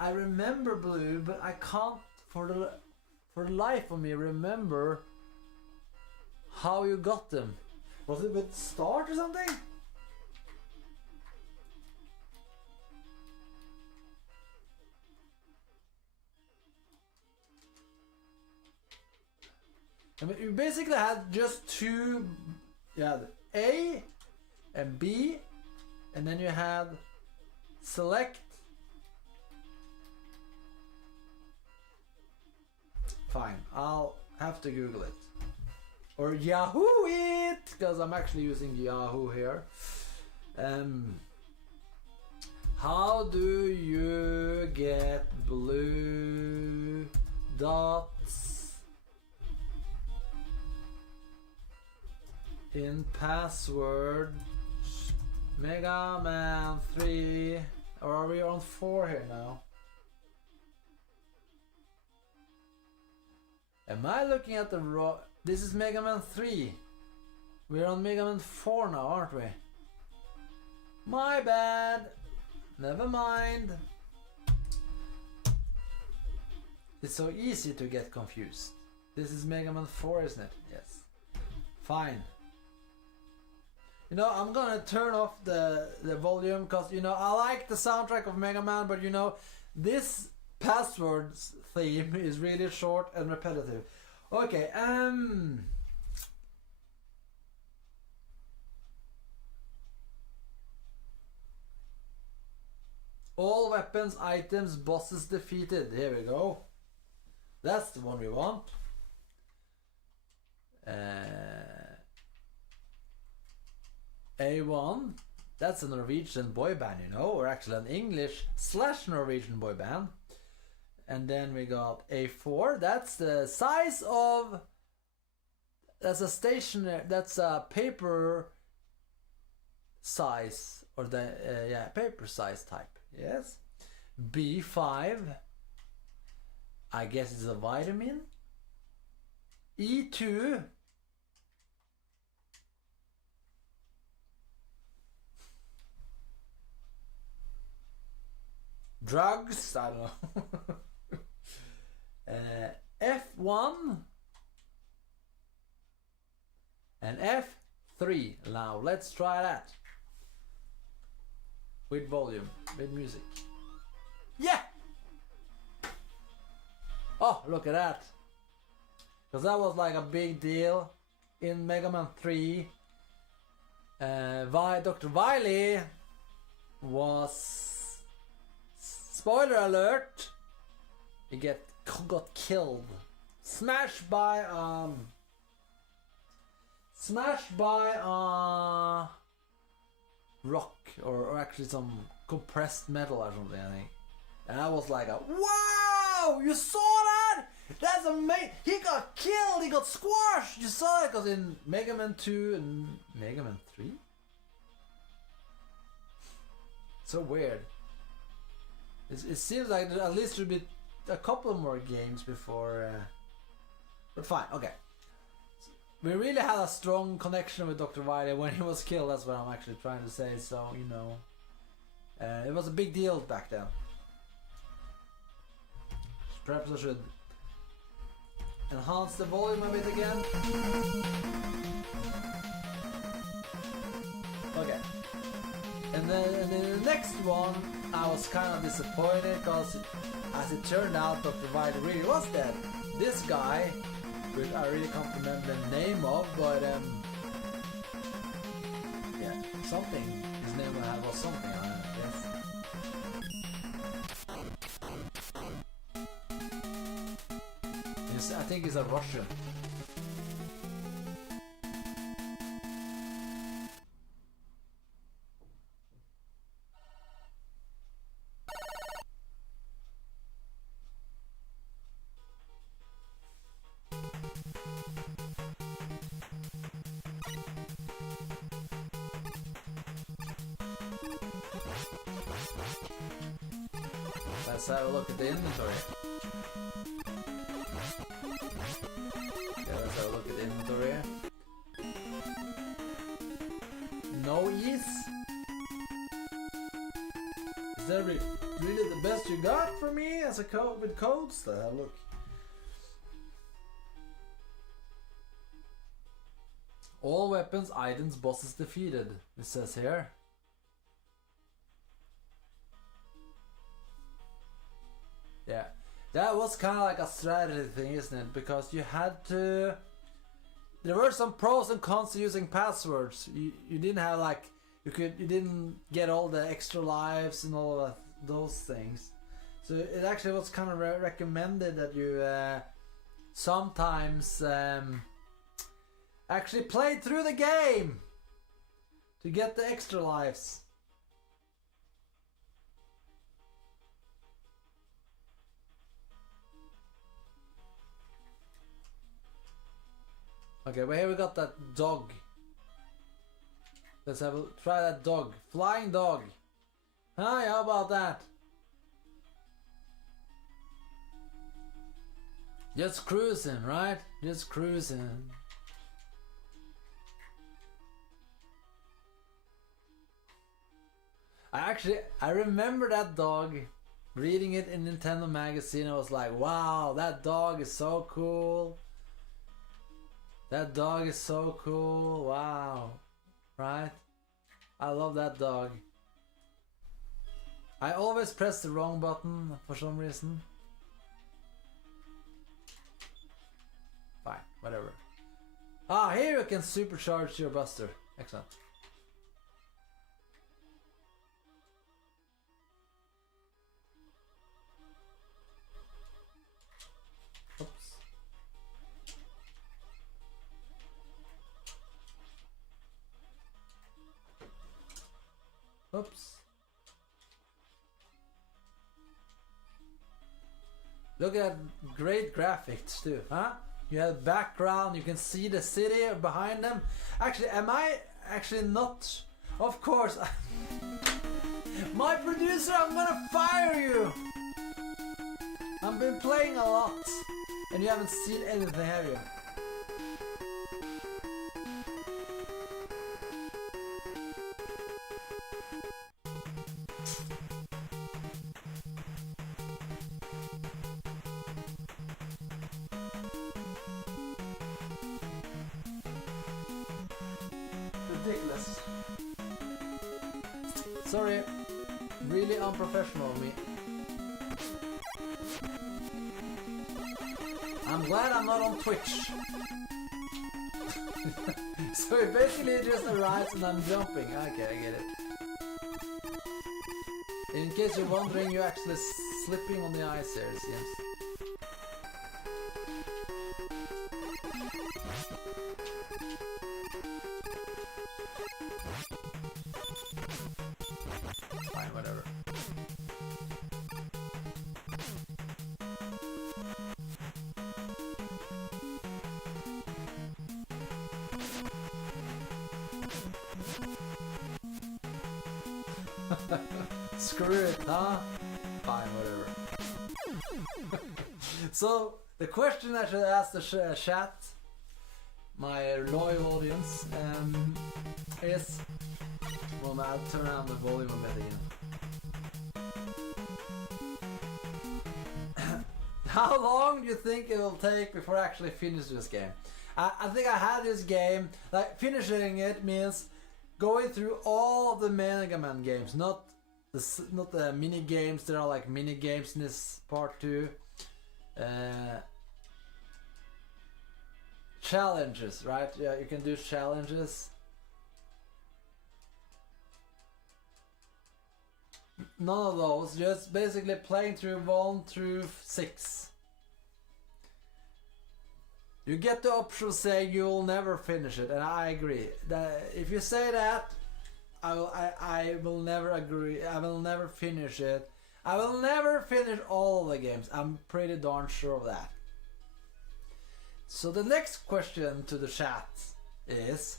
I remember blue, but I can't for the life of me remember how you got them. Was it with start or something? I mean, you basically had just two. You had A and B, and then you had select. Fine, I'll have to Google it. Or Yahoo it! Because I'm actually using Yahoo here. How do you get blue dots in password Mega Man 3? Or are we on 4 here now? Am I looking at the raw? This is Mega Man 3. We're on Mega Man 4 now, aren't we? My bad. Never mind. It's so easy to get confused. This is Mega Man 4, isn't it? Yes. Fine. You know, I'm gonna turn off the volume because, you know, I like the soundtrack of Mega Man, but you know, this passwords theme is really short and repetitive. Okay, all weapons, items, bosses defeated. Here we go. That's the one we want. A1. That's a Norwegian boy band, you know, or actually an English/Norwegian boy band. And then we got A4. That's the size of. That's a stationary. That's a paper size, or the paper size type. Yes. B5. I guess it's a vitamin. E2. Drugs. I don't know. F1 and F3. Now let's try that with volume, with music. Yeah. Oh, look at that. Because that was like a big deal in Mega Man 3. Dr. Wily was, spoiler alert, he got killed, smashed by rock, or actually some compressed metal or something, I think. And I was like, wow, you saw that? That's amazing. He got killed, he got squashed. You saw it, because in Mega Man 2 and Mega Man 3? So weird. It seems like there at least should be a couple more games before, but fine, okay. We really had a strong connection with Dr. Wily when he was killed. That's what I'm actually trying to say. So, you know, it was a big deal back then. Perhaps I should enhance the volume a bit again. Okay. And then the next one, I was kind of disappointed because, as it turned out, Dr. Wily really was dead. This guy, which I really can't remember the name of, but yeah, something. His name was something, I guess. I think he's a Russian. Let's have a look at the inventory. Yeah, let's have a look at the inventory. No ease. Is that really the best you got for me as a code with codes? Let's have a look. All weapons, items, bosses defeated, it says here. Yeah, that was kind of like a strategy thing, isn't it? Because you had to... There were some pros and cons to using passwords. You didn't have like... You didn't get all the extra lives and all of those things. So it actually was kind of recommended that you sometimes actually played through the game to get the extra lives. Okay, well here we got that dog. Let's try that dog. Flying dog. Hi, how about that? Just cruising, right? Just cruising. I remember that dog, reading it in Nintendo magazine. I was like, wow, that dog is so cool. That dog is so cool. Wow. Right? I love that dog. I always press the wrong button for some reason. Fine, whatever. Ah, here you can supercharge your buster. Excellent. Oops. Oops. Look at great graphics too, huh? You have background, you can see the city behind them. Actually, am I actually not? Of course. My producer, I'm gonna fire you! I've been playing a lot, and you haven't seen anything, have you? Ridiculous. Sorry, really unprofessional of me. I'm glad I'm not on Twitch. So it basically just arrives and I'm jumping. Okay, I get it. In case you're wondering, you're actually slipping on the ice here, it seems. Fine, whatever. Screw it, huh? Fine, whatever. So, the question I should ask the chat, my loyal audience, is... Well, I'll turn on the volume a bit again. How long do you think it will take before I actually finish this game? I think I had this game, like finishing it means going through all of the Mega Man games, not the mini games. There are like mini games in this part too. Challenges, right? Yeah, you can do challenges. None of those, just basically playing through 1 through 6. You get the option saying you will never finish it, and I agree. If you say that, I will never agree. I will never finish it. I will never finish all of the games. I'm pretty darn sure of that. So the next question to the chat is,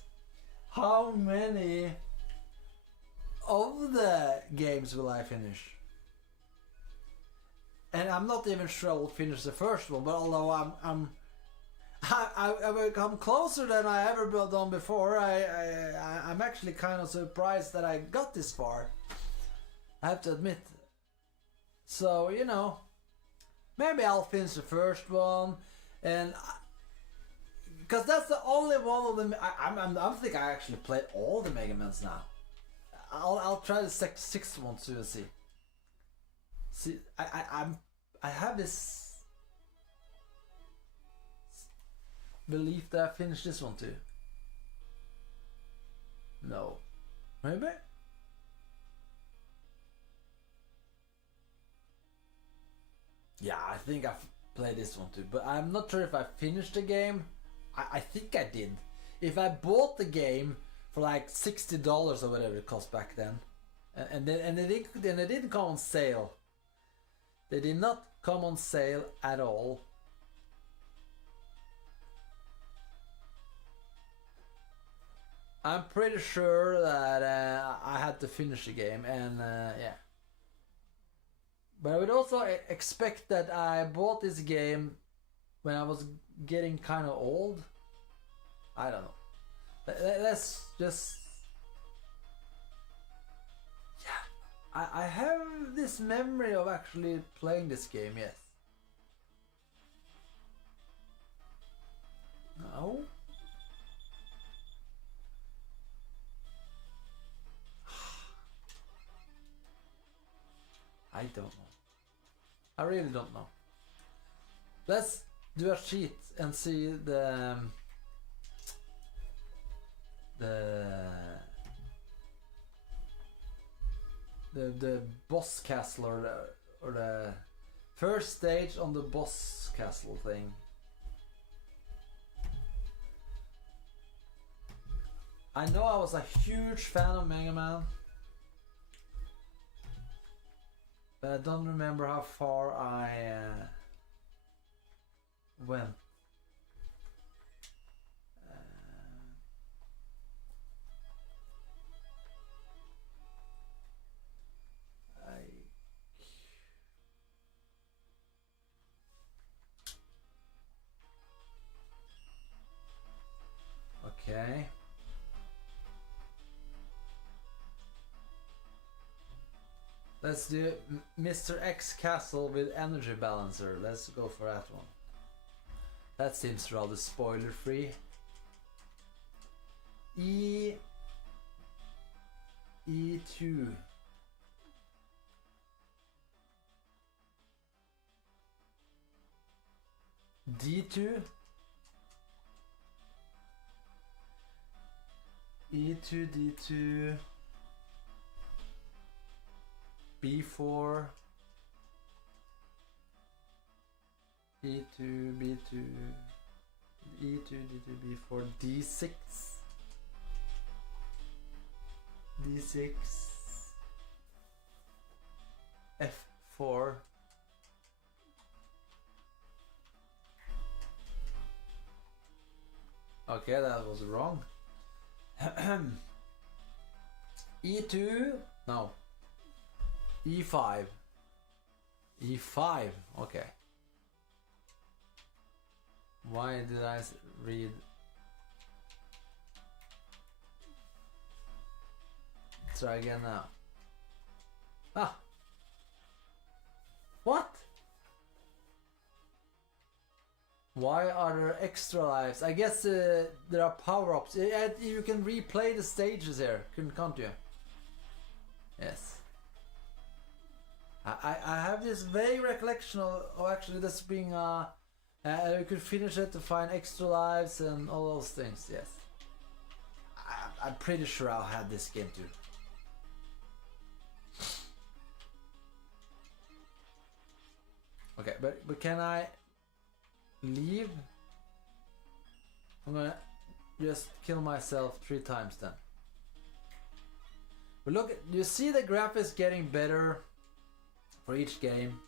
how many of the games will I finish? And I'm not even sure I will finish the first one, but although I will come closer than I ever done before, I'm actually kind of surprised that I got this far, I have to admit. So, you know, maybe I'll finish the first one and because that's the only one of them. I think I actually played all the Mega Mans now. I'll try the sixth one to see. See, I have this belief that I finished this one too. No, maybe. Yeah, I think I've played this one too, but I'm not sure if I finished the game. I think I did. If I bought the game for like $60 or whatever it cost back then, and it didn't come on sale. They did not come on sale at all. I'm pretty sure that I had to finish the game, and yeah. But I would also expect that I bought this game when I was getting kind of old. I don't know. Let's just... Yeah. I have this memory of actually playing this game, yes. No? I don't know. I really don't know. Let's do a cheat and see the boss castle or the first stage on the boss castle thing. I know I was a huge fan of Mega Man, but I don't remember how far I went. Okay. Let's do Mr. X Castle with Energy Balancer. Let's go for that one. That seems rather spoiler free. E2. D2. E2, D2. B4, E2, B2, E2, D2, B4, D6, D6, F4, okay, that was wrong. E2, no. E5. E5, okay. Why did I read? Try again now. Ah! What? Why are there extra lives? I guess there are power-ups. You can replay the stages here, can't you? Yes. I have this vague recollection of actually this being you could finish it to find extra lives and all those things. Yes, I'm pretty sure I had this game too. Okay, but can I leave? I'm gonna just kill myself 3 times then. But look, you see the graphics getting better for each game.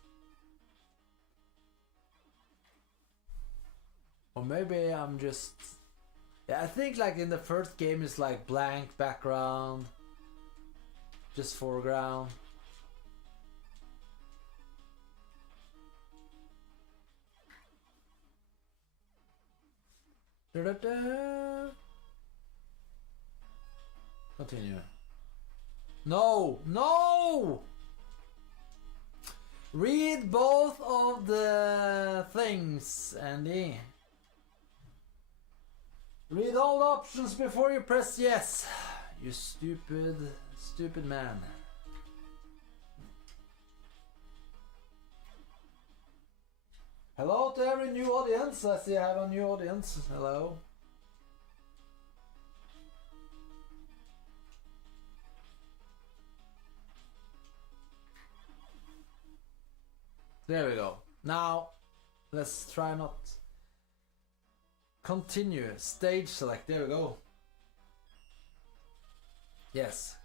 Or maybe I'm just... Yeah, I think like in the first game it's like blank background, just foreground. Da-da-da. Continue. No! No! Read both of the things, Andy. Read all the options before you press yes. You stupid man. Hello to every new audience. I see I have a new audience. Hello. There we go. Now, let's try not. Continue. Stage select. There we go. Yes.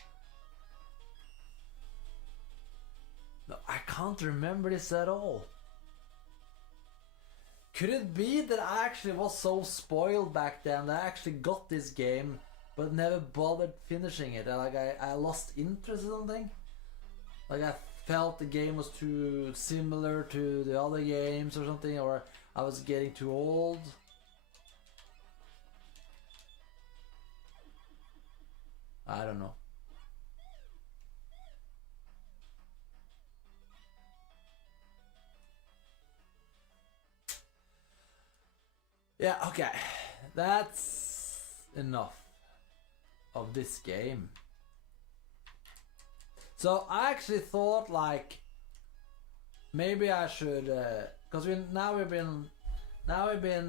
No, I can't remember this at all. Could it be that I actually was so spoiled back then that I actually got this game but never bothered finishing it? And like I lost interest or something? Like I felt the game was too similar to the other games or something, or I was getting too old. I don't know. Yeah, okay. That's enough of this game. So I actually thought like maybe I should because now we've been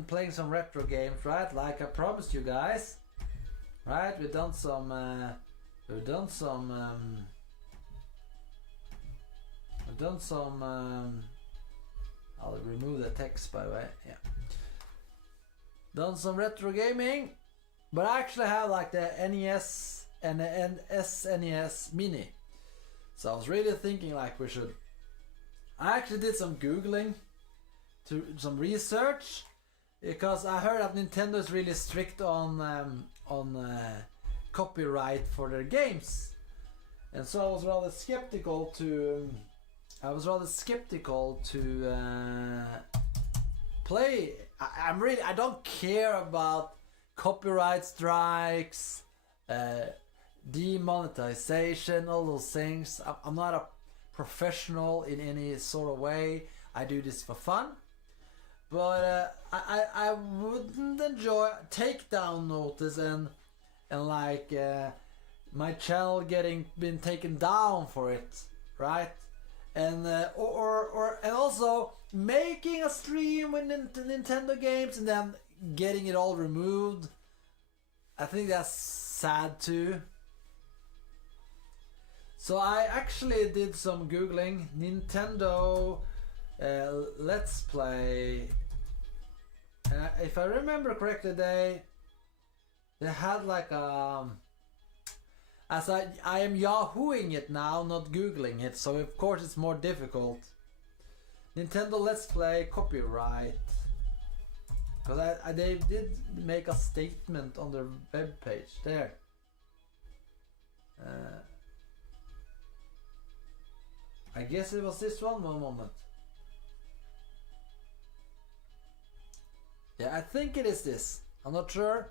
playing some retro games, right? Like I promised you guys. Right? We've done some I'll remove the text by the way. Yeah. Done some retro gaming, but I actually have like the NES and the SNES Mini. So I was really thinking like we should. I actually did some googling, some research, because I heard that Nintendo is really strict on copyright for their games, and so I was rather skeptical to. Play. I don't care about copyright strikes, demonetization, all those things. I'm not a professional in any sort of way. I do this for fun, but I wouldn't enjoy takedown notice and like my channel been taken down for it, right? And and also making a stream with Nintendo games and then getting it all removed. I think that's sad too. So I actually did some googling. Nintendo Let's Play. If I remember correctly, they had like as I am yahooing it now, not googling it, so of course it's more difficult. Nintendo Let's Play copyright, because they did make a statement on their web page there. I guess it was this one moment. Yeah, I think it is this. I'm not sure.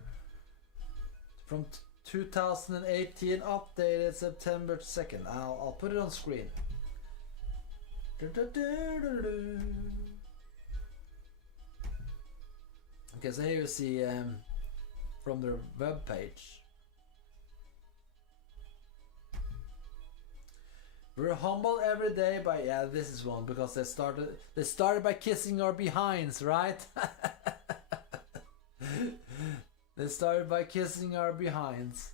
From 2018, updated September 2nd. I'll put it on screen. Okay, so here you see from their web page. We're humbled every day by this is one because they started by kissing our behinds, right? They started by kissing our behinds.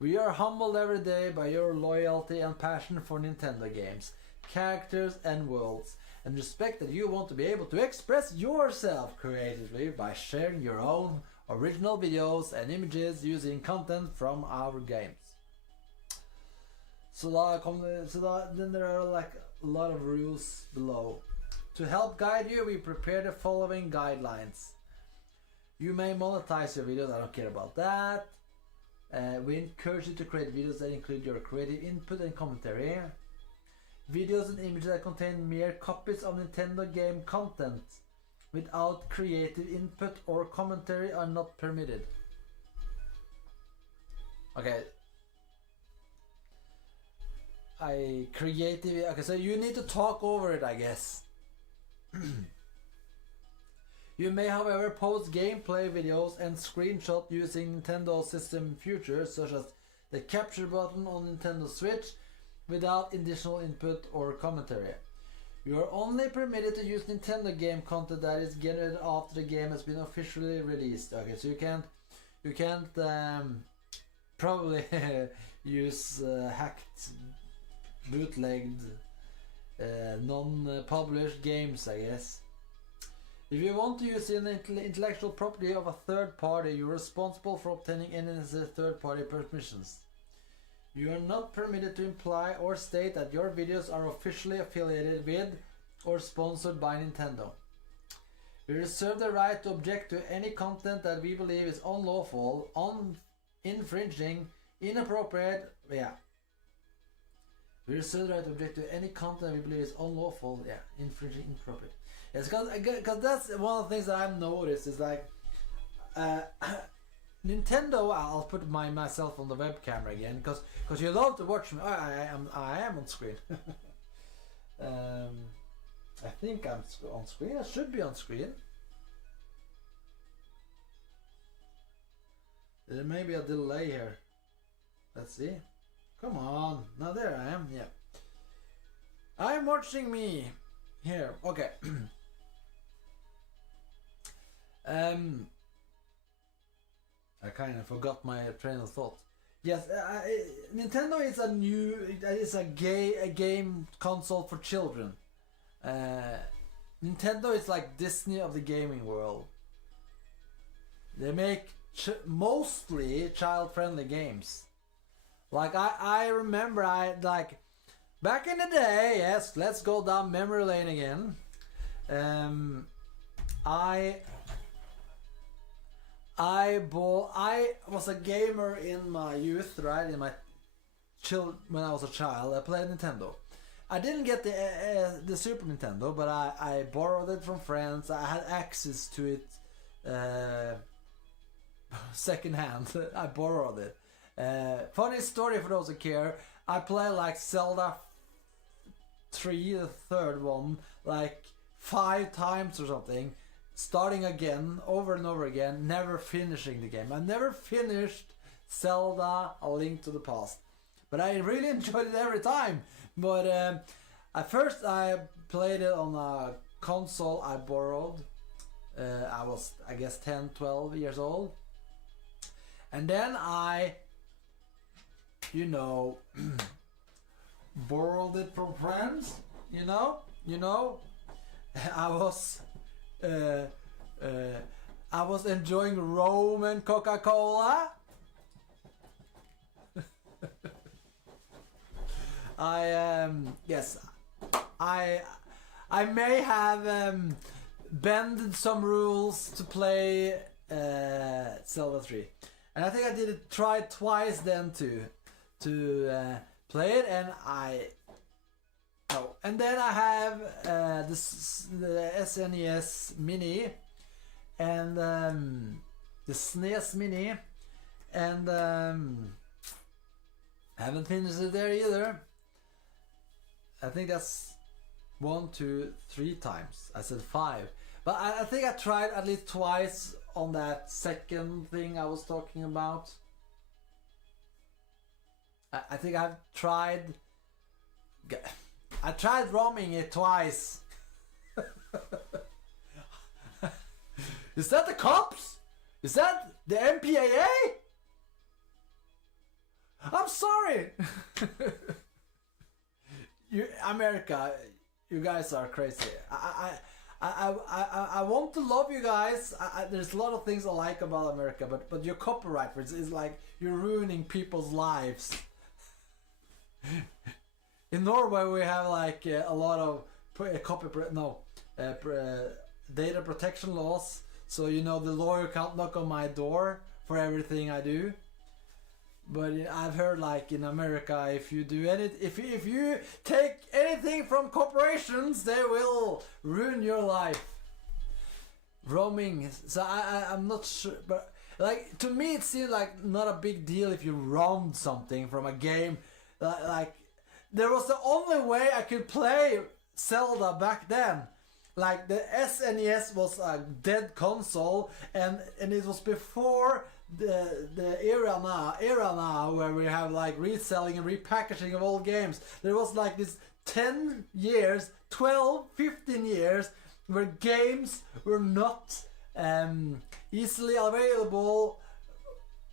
We are humbled every day by your loyalty and passion for Nintendo games, characters and worlds, and respect that you want to be able to express yourself creatively by sharing your own original videos and images using content from our games. Then there are like a lot of rules below. To help guide you, we prepare the following guidelines. You may monetize your videos, I don't care about that. We encourage you to create videos that include your creative input and commentary. Videos and images that contain mere copies of Nintendo game content without creative input or commentary are not permitted. Okay. Okay, so you need to talk over it, I guess. You may, however, post gameplay videos and screenshot using Nintendo system features such as the capture button on Nintendo Switch without additional input or commentary. You are only permitted to use Nintendo game content that is generated after the game has been officially released. Okay, so you can't probably use hacked, bootlegged, non-published games, I guess. If you want to use the intellectual property of a third party, you are responsible for obtaining any necessary third party permissions. You are not permitted to imply or state that your videos are officially affiliated with or sponsored by Nintendo. We reserve the right to object to any content that we believe is unlawful, infringing, inappropriate. We reserve the right to object to any content we believe is unlawful, infringing, inappropriate. Yes, because that's one of the things that I've noticed is like Nintendo. I'll put myself on the web camera again because you love to watch me. I am on screen. I think I'm on screen. I should be on screen. There may be a delay here. Let's see. Come on. Now there I am. Yeah. I'm watching me here. Okay. I kind of forgot my train of thought. Yes, Nintendo is a game console for children. Nintendo is like Disney of the gaming world. They make mostly child-friendly games. Like I remember, back in the day. Yes, let's go down memory lane again. I was a gamer in my youth, right? When I was a child, I played Nintendo. I didn't get the Super Nintendo, but I borrowed it from friends. I had access to it second hand. I borrowed it. Funny story for those who care. I played like Zelda 3, the third one, like 5 times or something. Starting again, over and over again, never finishing the game. I never finished Zelda A Link to the Past. But I really enjoyed it every time. But at first I played it on a console I borrowed. I was, I guess, 10, 12 years old. And then I, borrowed it from friends. I was enjoying Rome and Coca-Cola. I may have bended some rules to play Zelda 3, and I think I tried twice then to play it, and then I have the SNES Mini and the SNES Mini, and I haven't finished it there either. I think that's 1, 2, 3 times. I said 5, but I think I tried at least twice on that second thing I was talking about. I think I've tried. I tried roaming it twice. Is that the cops? Is that the MPAA? I'm sorry. America, you guys are crazy. I want to love you guys. There's a lot of things I like about America, but your copyright is like you're ruining people's lives. In Norway, we have like a lot of data protection laws. So the lawyer can't knock on my door for everything I do. But I've heard like in America, if you take anything from corporations, they will ruin your life. Roaming. So I'm not sure, but like to me it seems like not a big deal if you roamed something from a game. Like there was the only way I could play Zelda back then like the SNES was a dead console, and it was before the era now where we have like reselling and repackaging of old games. There was like this 10 years, 12, 15 years where games were not easily available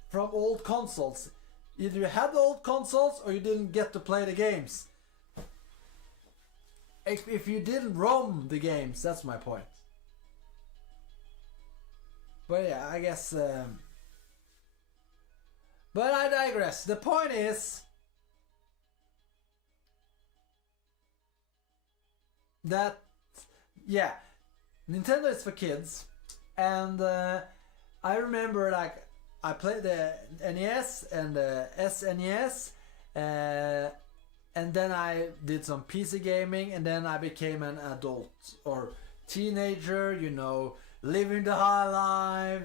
from old consoles. Either you had the old consoles or you didn't get to play the games. If you didn't roam the games, that's my point. But yeah, I guess... but I digress. The point is that, yeah, Nintendo is for kids. And I remember, like, I played the NES and the SNES, and then I did some PC gaming, and then I became an adult or teenager, you know, living the high life,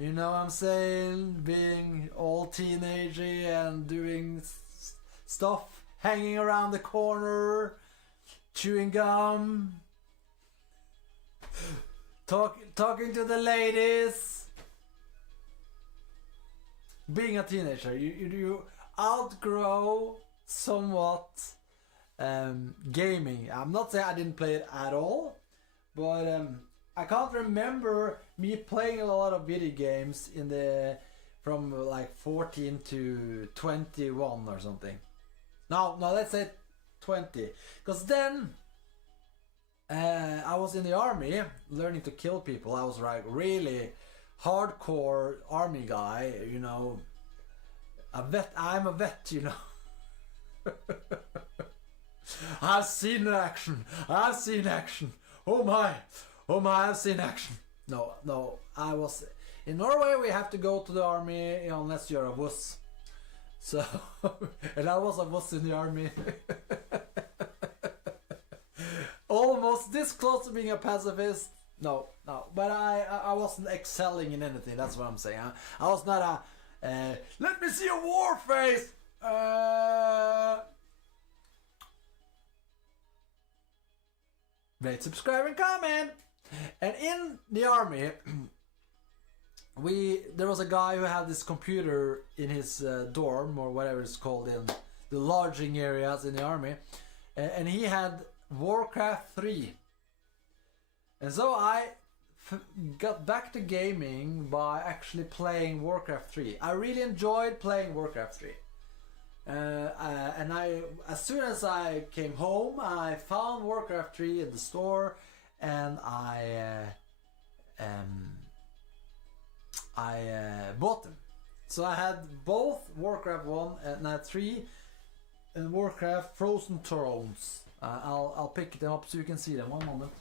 you know what I'm saying, being all teenager and doing stuff, hanging around the corner, chewing gum, talking to the ladies. Being a teenager, you outgrow somewhat gaming. I'm not saying I didn't play it at all, but I can't remember me playing a lot of video games from like 14 to 21 or something. No, let's say 20, because then I was in the army learning to kill people. I was like really hardcore army guy, you know, a vet. I'm a vet, you know. I've seen action. Oh my, I've seen action. No, I was in Norway. We have to go to the army, you know, unless you're a wuss. So, and I was a wuss in the army. Almost this close to being a pacifist. No, but I wasn't excelling in anything. That's what I'm saying. I was not a let me see a war face. Rate, subscribe, and comment. And in the army, there was a guy who had this computer in his dorm, or whatever it's called in the lodging areas in the army, and he had Warcraft 3. And so I got back to gaming by actually playing Warcraft 3. I really enjoyed playing Warcraft 3. And as soon as I came home, I found Warcraft 3 in the store, and I bought them. So I had both Warcraft 1 and 3 and Warcraft Frozen Thrones. I'll pick them up so you can see them. One moment.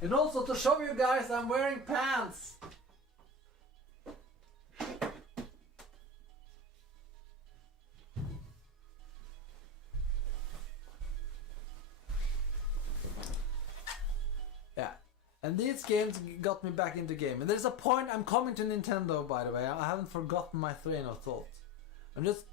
And also to show you guys, I'm wearing pants. Yeah, and these games got me back into gaming. There's a point. I'm coming to Nintendo, by the way. I haven't forgotten my train of thought. I'm just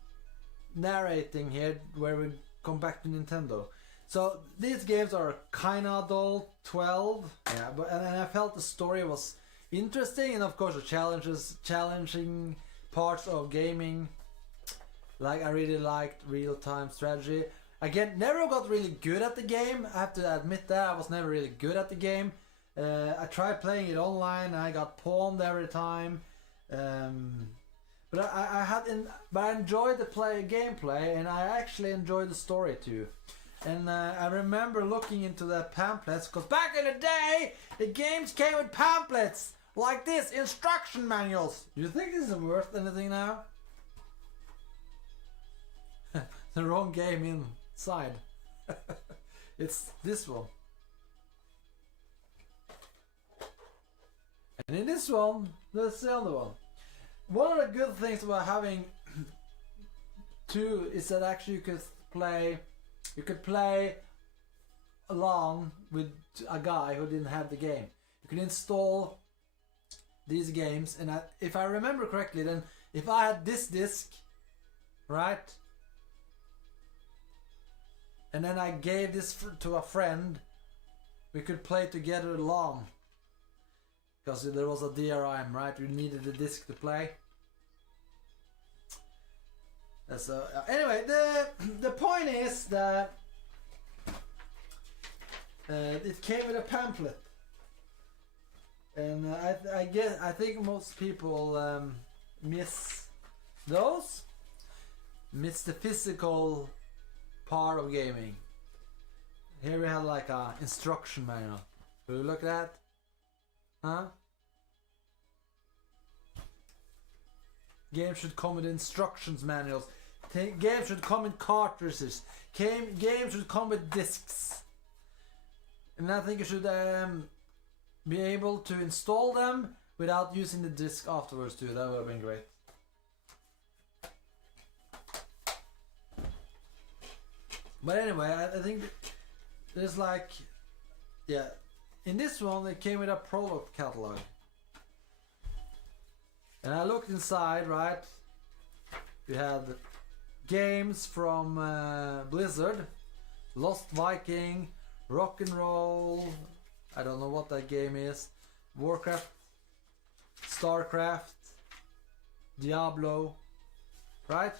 narrating here where we come back to Nintendo. So these games are kind of adult, 12, yeah, and I felt the story was interesting, and of course the challenging parts of gaming. Like I really liked real-time strategy. Again, never got really good at the game. I have to admit that I was never really good at the game. I tried playing it online, and I got pawned every time. But I enjoyed the gameplay, and I actually enjoyed the story too. And I remember looking into the pamphlets, because back in the day, the games came with pamphlets like this, instruction manuals. Do you think this is worth anything now? The wrong game inside. It's this one. And in this one, there's the other one. One of the good things about having two is that actually you could play along with a guy who didn't have the game. You could install these games, and if I remember correctly, then if I had this disc, right, and then I gave this to a friend we could play together long. Because there was a DRM, right? We needed a disc to play. So anyway, the point is that it came with a pamphlet, and I think most people miss the physical part of gaming. Here we have like a instruction manual. Will you look at that? Huh? Games should come with instructions manuals. Games should come in cartridges. Games should come with discs. And I think you should be able to install them without using the disc afterwards too. That would have been great. But anyway, I think there's like, yeah, in this one it came with a product catalog. And I looked inside, right? We had games from Blizzard, Lost Viking, Rock and Roll, I don't know what that game is, Warcraft, Starcraft, Diablo, right?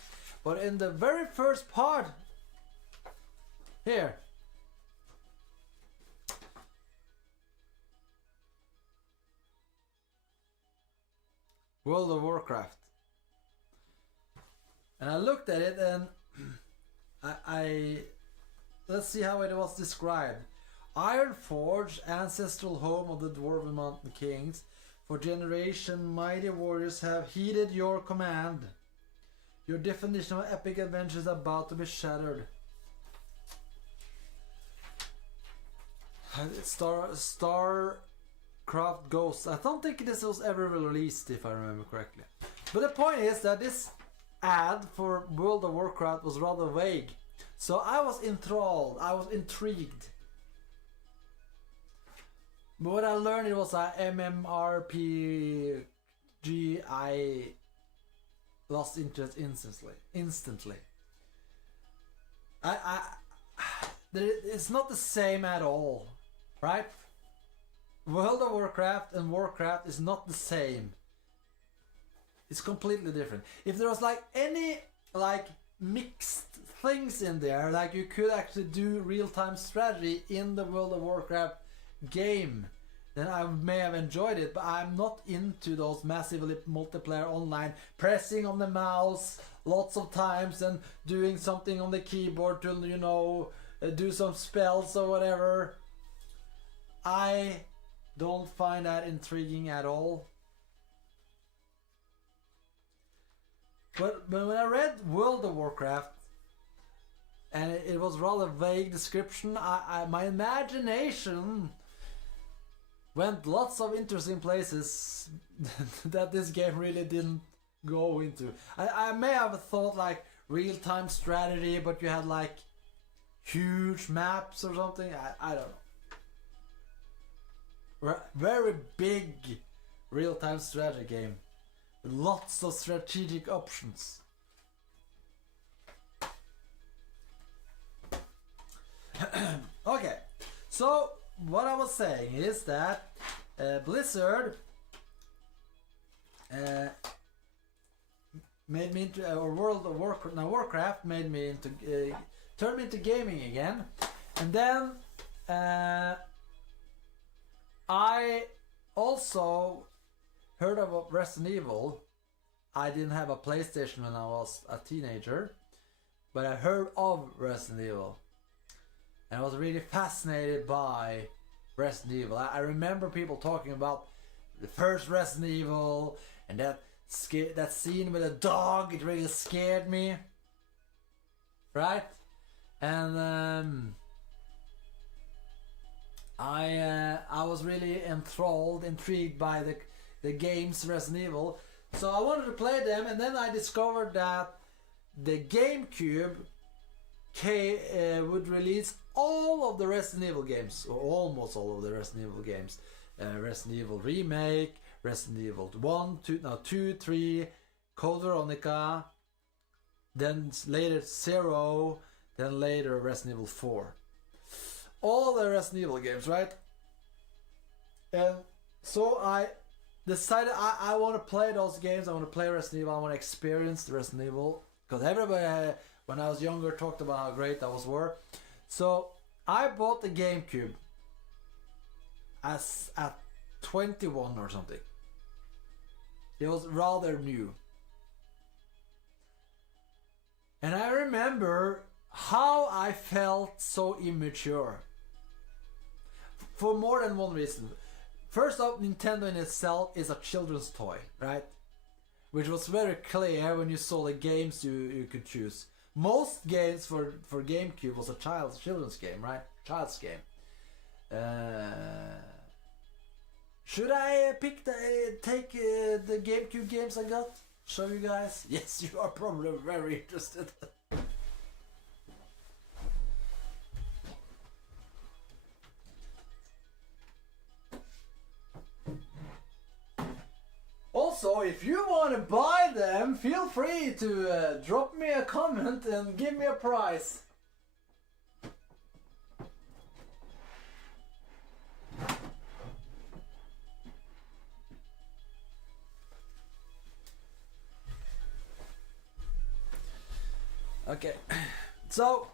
But in the very first part, here, World of Warcraft. And I looked at it and I let's see how it was described. Ironforge, ancestral home of the Dwarven Mountain Kings. For generation, mighty warriors have heeded your command. Your definition of epic adventure is about to be shattered. Starcraft Ghosts. I don't think this was ever released, if I remember correctly. But the point is that this ad for World of Warcraft was rather vague. So I was enthralled, I was intrigued. But what I learned, it was a MMORPG. I lost interest instantly. It's not the same at all, right? World of Warcraft and Warcraft is not the same. It's completely different. If there was like any like mixed things in there, like you could actually do real-time strategy in the World of Warcraft game, then I may have enjoyed it. But I'm not into those massively multiplayer online, pressing on the mouse lots of times and doing something on the keyboard to, you know, do some spells or whatever. I don't find that intriguing at all. But when I read World of Warcraft, and it was rather vague description, my imagination went lots of interesting places that this game really didn't go into. I may have thought like real-time strategy, but you had like huge maps or something. I don't know. Very big real-time strategy game. Lots of strategic options. Okay, so what I was saying is that Blizzard made me into World of Warcraft. Now Warcraft made me into turned me into gaming again, and then I also heard of Resident Evil. I didn't have a PlayStation when I was a teenager, but I heard of Resident Evil. And I was really fascinated by Resident Evil. I remember people talking about the first Resident Evil and that scene with a dog. It really scared me, right? And I was really intrigued by the games Resident Evil. So I wanted to play them, and then I discovered that the GameCube would release all of the Resident Evil games, or almost all of the Resident Evil games. Resident Evil Remake, Resident Evil 1, 2, 3, Code Veronica, then later 0, then later Resident Evil 4. All the Resident Evil games, right? And so I decided I want to play those games. I want to play Resident Evil. I want to experience the Resident Evil. Because everybody, when I was younger, talked about how great those were. So I bought the GameCube at 21 or something. It was rather new. And I remember how I felt so immature. For more than one reason. First off, Nintendo in itself is a children's toy, right? Which was very clear when you saw the games you could choose. Most games for GameCube was a children's game, right? Child's game. Should I take the GameCube games I got? Show you guys? Yes, you are probably very interested. Also, if you want to buy them, feel free to drop me a comment and give me a price. Okay, so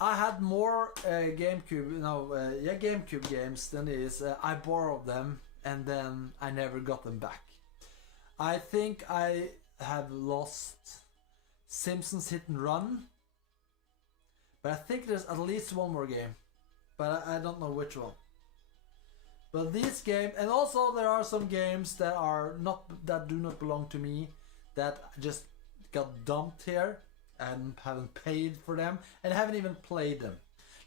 I had more GameCube games than this. I borrowed them and then I never got them back. I think I have lost Simpsons Hit and Run, but I think there's at least one more game, but I don't know which one. But these games, and also there are some games that do not belong to me, that just got dumped here and haven't paid for them and haven't even played them.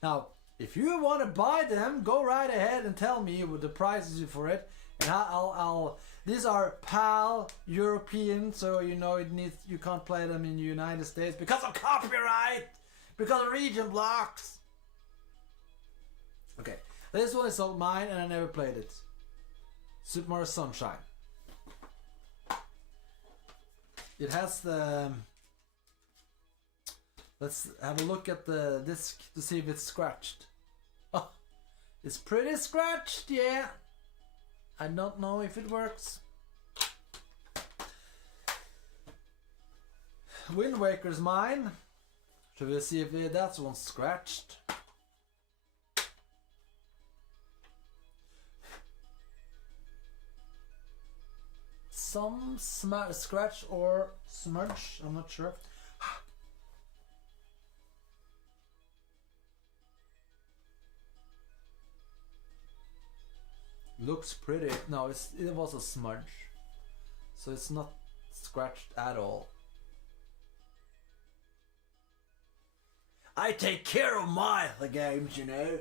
Now, if you want to buy them, go right ahead and tell me what the price is for it, and I'll these are PAL European, so you know you can't play them in the United States because of copyright, because of region blocks. Okay, this one is all mine and I never played it. Super Mario Sunshine. It has the... Let's have a look at the disc to see if it's scratched. Oh, it's pretty scratched, yeah. I don't know if it works. Wind Waker's mine. Should we see if that one's scratched? Some scratch or smudge, I'm not sure. Looks pretty. No, it was a smudge, so it's not scratched at all. I take care of the games, you know.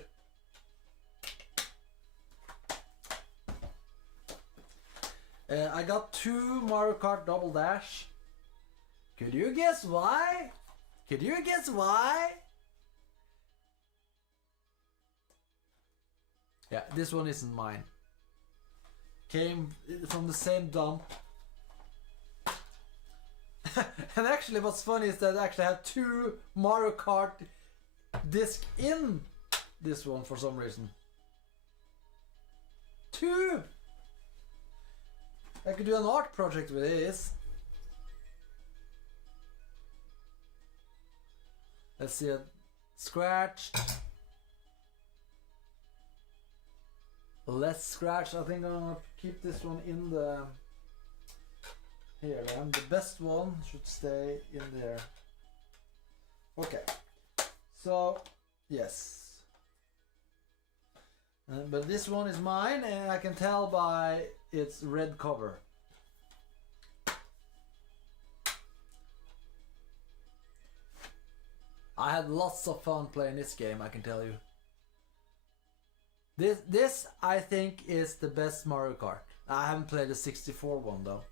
I got 2 Mario Kart Double Dash. Could you guess why? Could you guess why? Yeah, this one isn't mine. Came from the same dump. And actually what's funny is that I actually have 2 Mario Kart discs in this one for some reason. 2! I could do an art project with this. Let's see it. Scratched. Less scratch. I think I'm gonna keep this one in the... Here, then. The best one should stay in there. Okay. So, yes. But this one is mine, and I can tell by its red cover. I had lots of fun playing this game, I can tell you. This I think is the best Mario Kart. I haven't played the 64 one though.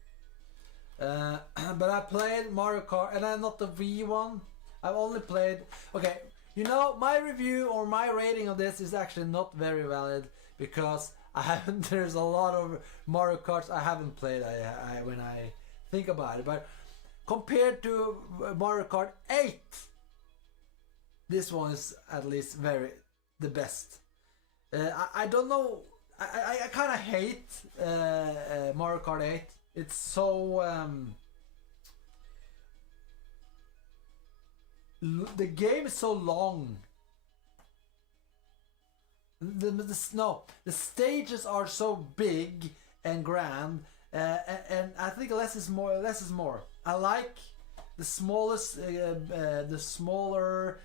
But I played Mario Kart, and I'm not the Wii one. I've only played... Okay, you know, my review or my rating of this is actually not very valid, because there's a lot of Mario Karts I haven't played when I think about it. But compared to Mario Kart 8, this one is at least the best. I don't know I kind of hate Mario Kart 8. It's so the game is so long. The stages are so big and grand, and I think less is more. Less is more. I like the smaller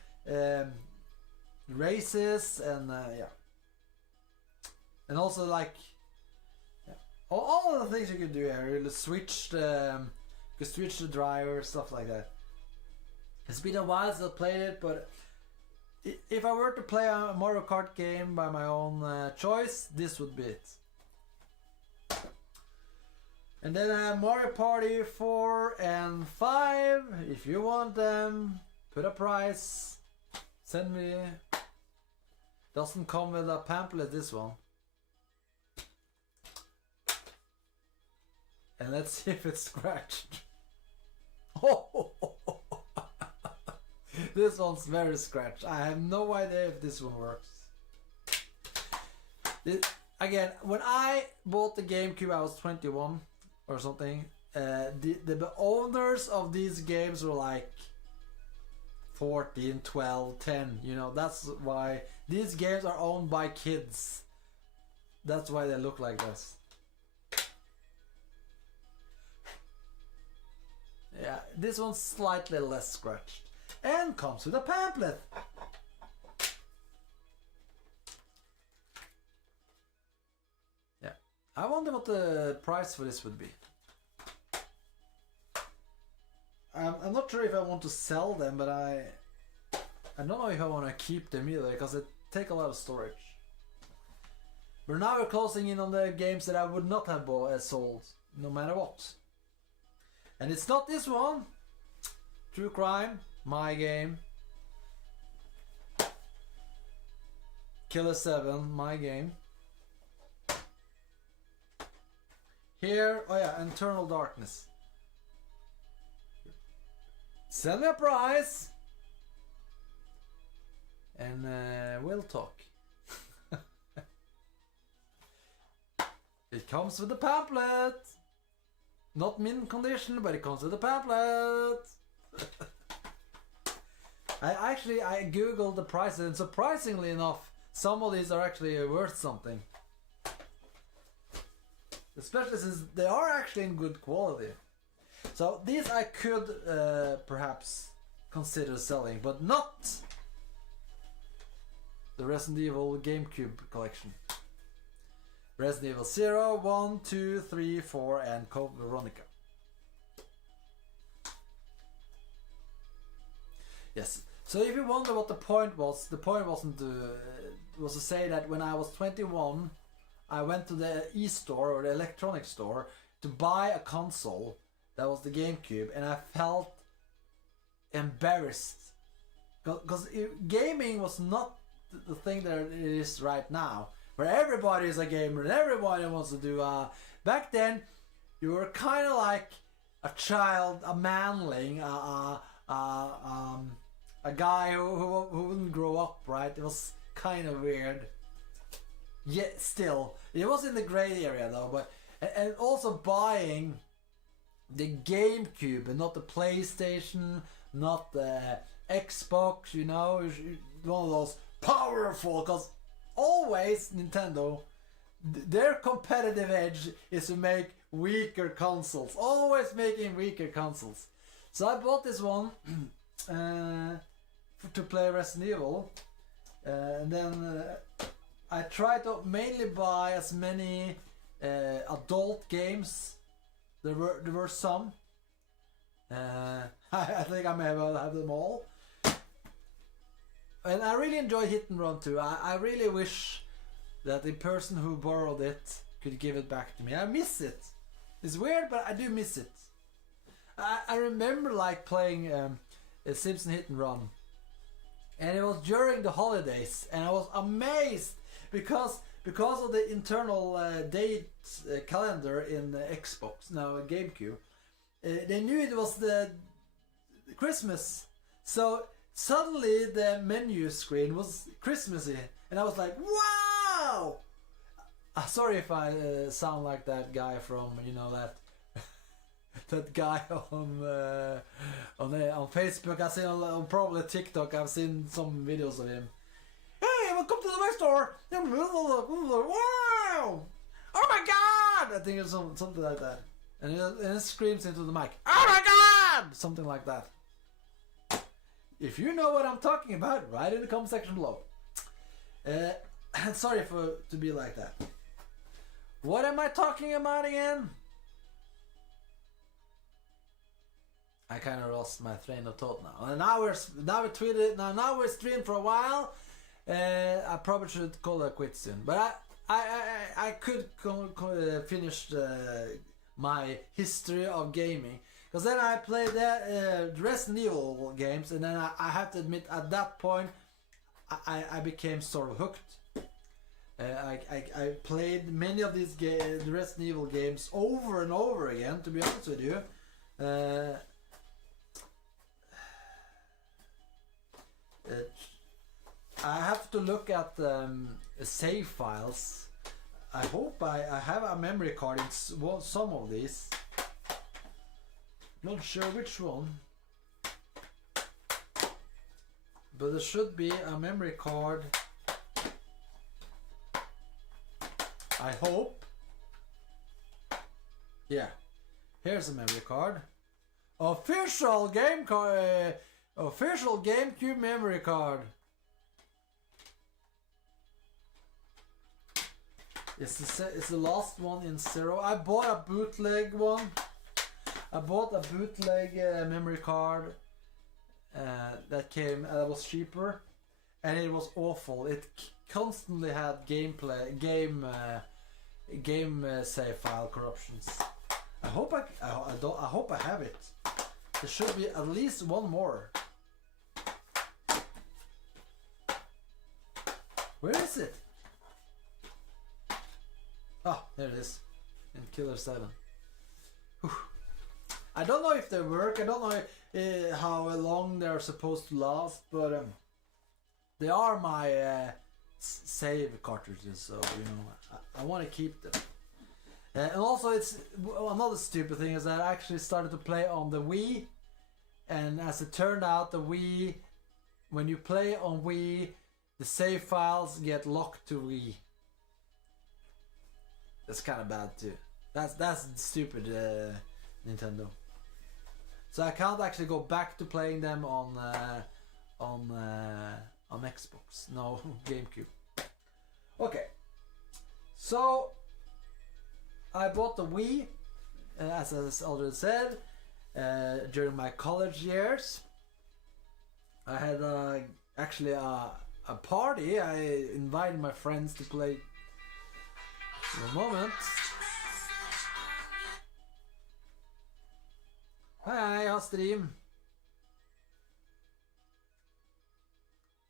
races, and yeah, and also like all of the things you can do here. You switch the driver, stuff like that. It's been a while since I played it, but if I were to play a Mario Kart game by my own choice, this would be it. And then Mario Party 4 and 5, if you want them, put a price, send me. Doesn't come with a pamphlet, this one. And let's see if it's scratched. Oh! This one's very scratched. I have no idea if this one works. Again, when I bought the GameCube, I was 21 or something. The owners of these games were like 14, 12, 10. You know, that's why these games are owned by kids. That's why they look like this. Yeah, this one's slightly less scratched. And comes with a pamphlet. Yeah, I wonder what the price for this would be. I'm not sure if I want to sell them, but I don't know if I want to keep them either, because they take a lot of storage. But now we're closing in on the games that I would not have sold, no matter what. And it's not this one. True Crime. My game. Killer 7, my game. Here, oh yeah, Eternal Darkness. Send me a price, and we'll talk. It comes with a pamphlet. Not mint condition, but it comes with a pamphlet. I googled the prices, and surprisingly enough, some of these are actually worth something. Especially since they are actually in good quality. So these I could perhaps consider selling, but not the Resident Evil GameCube collection. Resident Evil 0, 1, 2, 3, 4, and Code Veronica. Yes. So if you wonder what the point was, the point wasn't was to say that when I was 21, I went to the e-store or the electronic store to buy a console that was the GameCube, and I felt embarrassed because gaming was not the thing that it is right now, where everybody is a gamer and everybody wants to do. Back then, you were kind of like a child, a manling, a guy who wouldn't grow up, right? It was kind of weird. Yeah, still, it was in the gray area though. But and also buying the GameCube and not the PlayStation, not the Xbox. You know, one of those powerful. Because always Nintendo, their competitive edge is to make weaker consoles. Always making weaker consoles. So I bought this one. To play Resident Evil, and then I tried to mainly buy as many adult games. There were some. I think I may have them all. And I really enjoyed Hit and Run too. I really wish that the person who borrowed it could give it back to me. I miss it. It's weird, but I do miss it. I remember like playing Simpson Hit and Run, and it was during the holidays, and I was amazed because of the internal date calendar in the Xbox, now GameCube. They knew it was the Christmas, so suddenly the menu screen was Christmassy, and I was like, wow! Sorry if I sound like that guy from that that guy on Facebook. I've seen on probably TikTok. I've seen some videos of him. Hey, welcome to the next store. Wow! Oh my God! I think it's something like that, and it screams into the mic. Oh my God! Something like that. If you know what I'm talking about, write in the comment section below. Sorry to be like that. What am I talking about again? I kind of lost my train of thought now. And now we're tweeted. Now we're streamed for a while. I probably should call it quits soon. But I could finish my history of gaming, because then I played the Resident Evil games, and then I have to admit at that point I became sort of hooked. I played many of these the Resident Evil games over and over again, to be honest with you. I have to look at save files. I hope I have a memory card in some of these. Not sure which one, but there should be a memory card. I hope. Yeah, here's a memory card. Official game card. Official GameCube memory card. It's the last one in 0. I bought a bootleg one. I bought a bootleg memory card that was cheaper, and it was awful. It constantly had game save file corruptions. I hope I have it. There should be at least one more. Where is it? Oh, there it is. In Killer 7. Whew. I don't know if they work. I don't know how long they're supposed to last, but they are my save cartridges, so I want to keep them. And also, it's another stupid thing is that I actually started to play on the Wii, and as it turned out, the Wii, when you play on Wii, the save files get locked to Wii. That's kind of bad too. That's stupid, Nintendo. So I can't actually go back to playing them on Xbox. No, GameCube. Okay. So I bought the Wii, as I already said, during my college years. I had actually a party. I invited my friends to play. One moment. Hej, jag stream.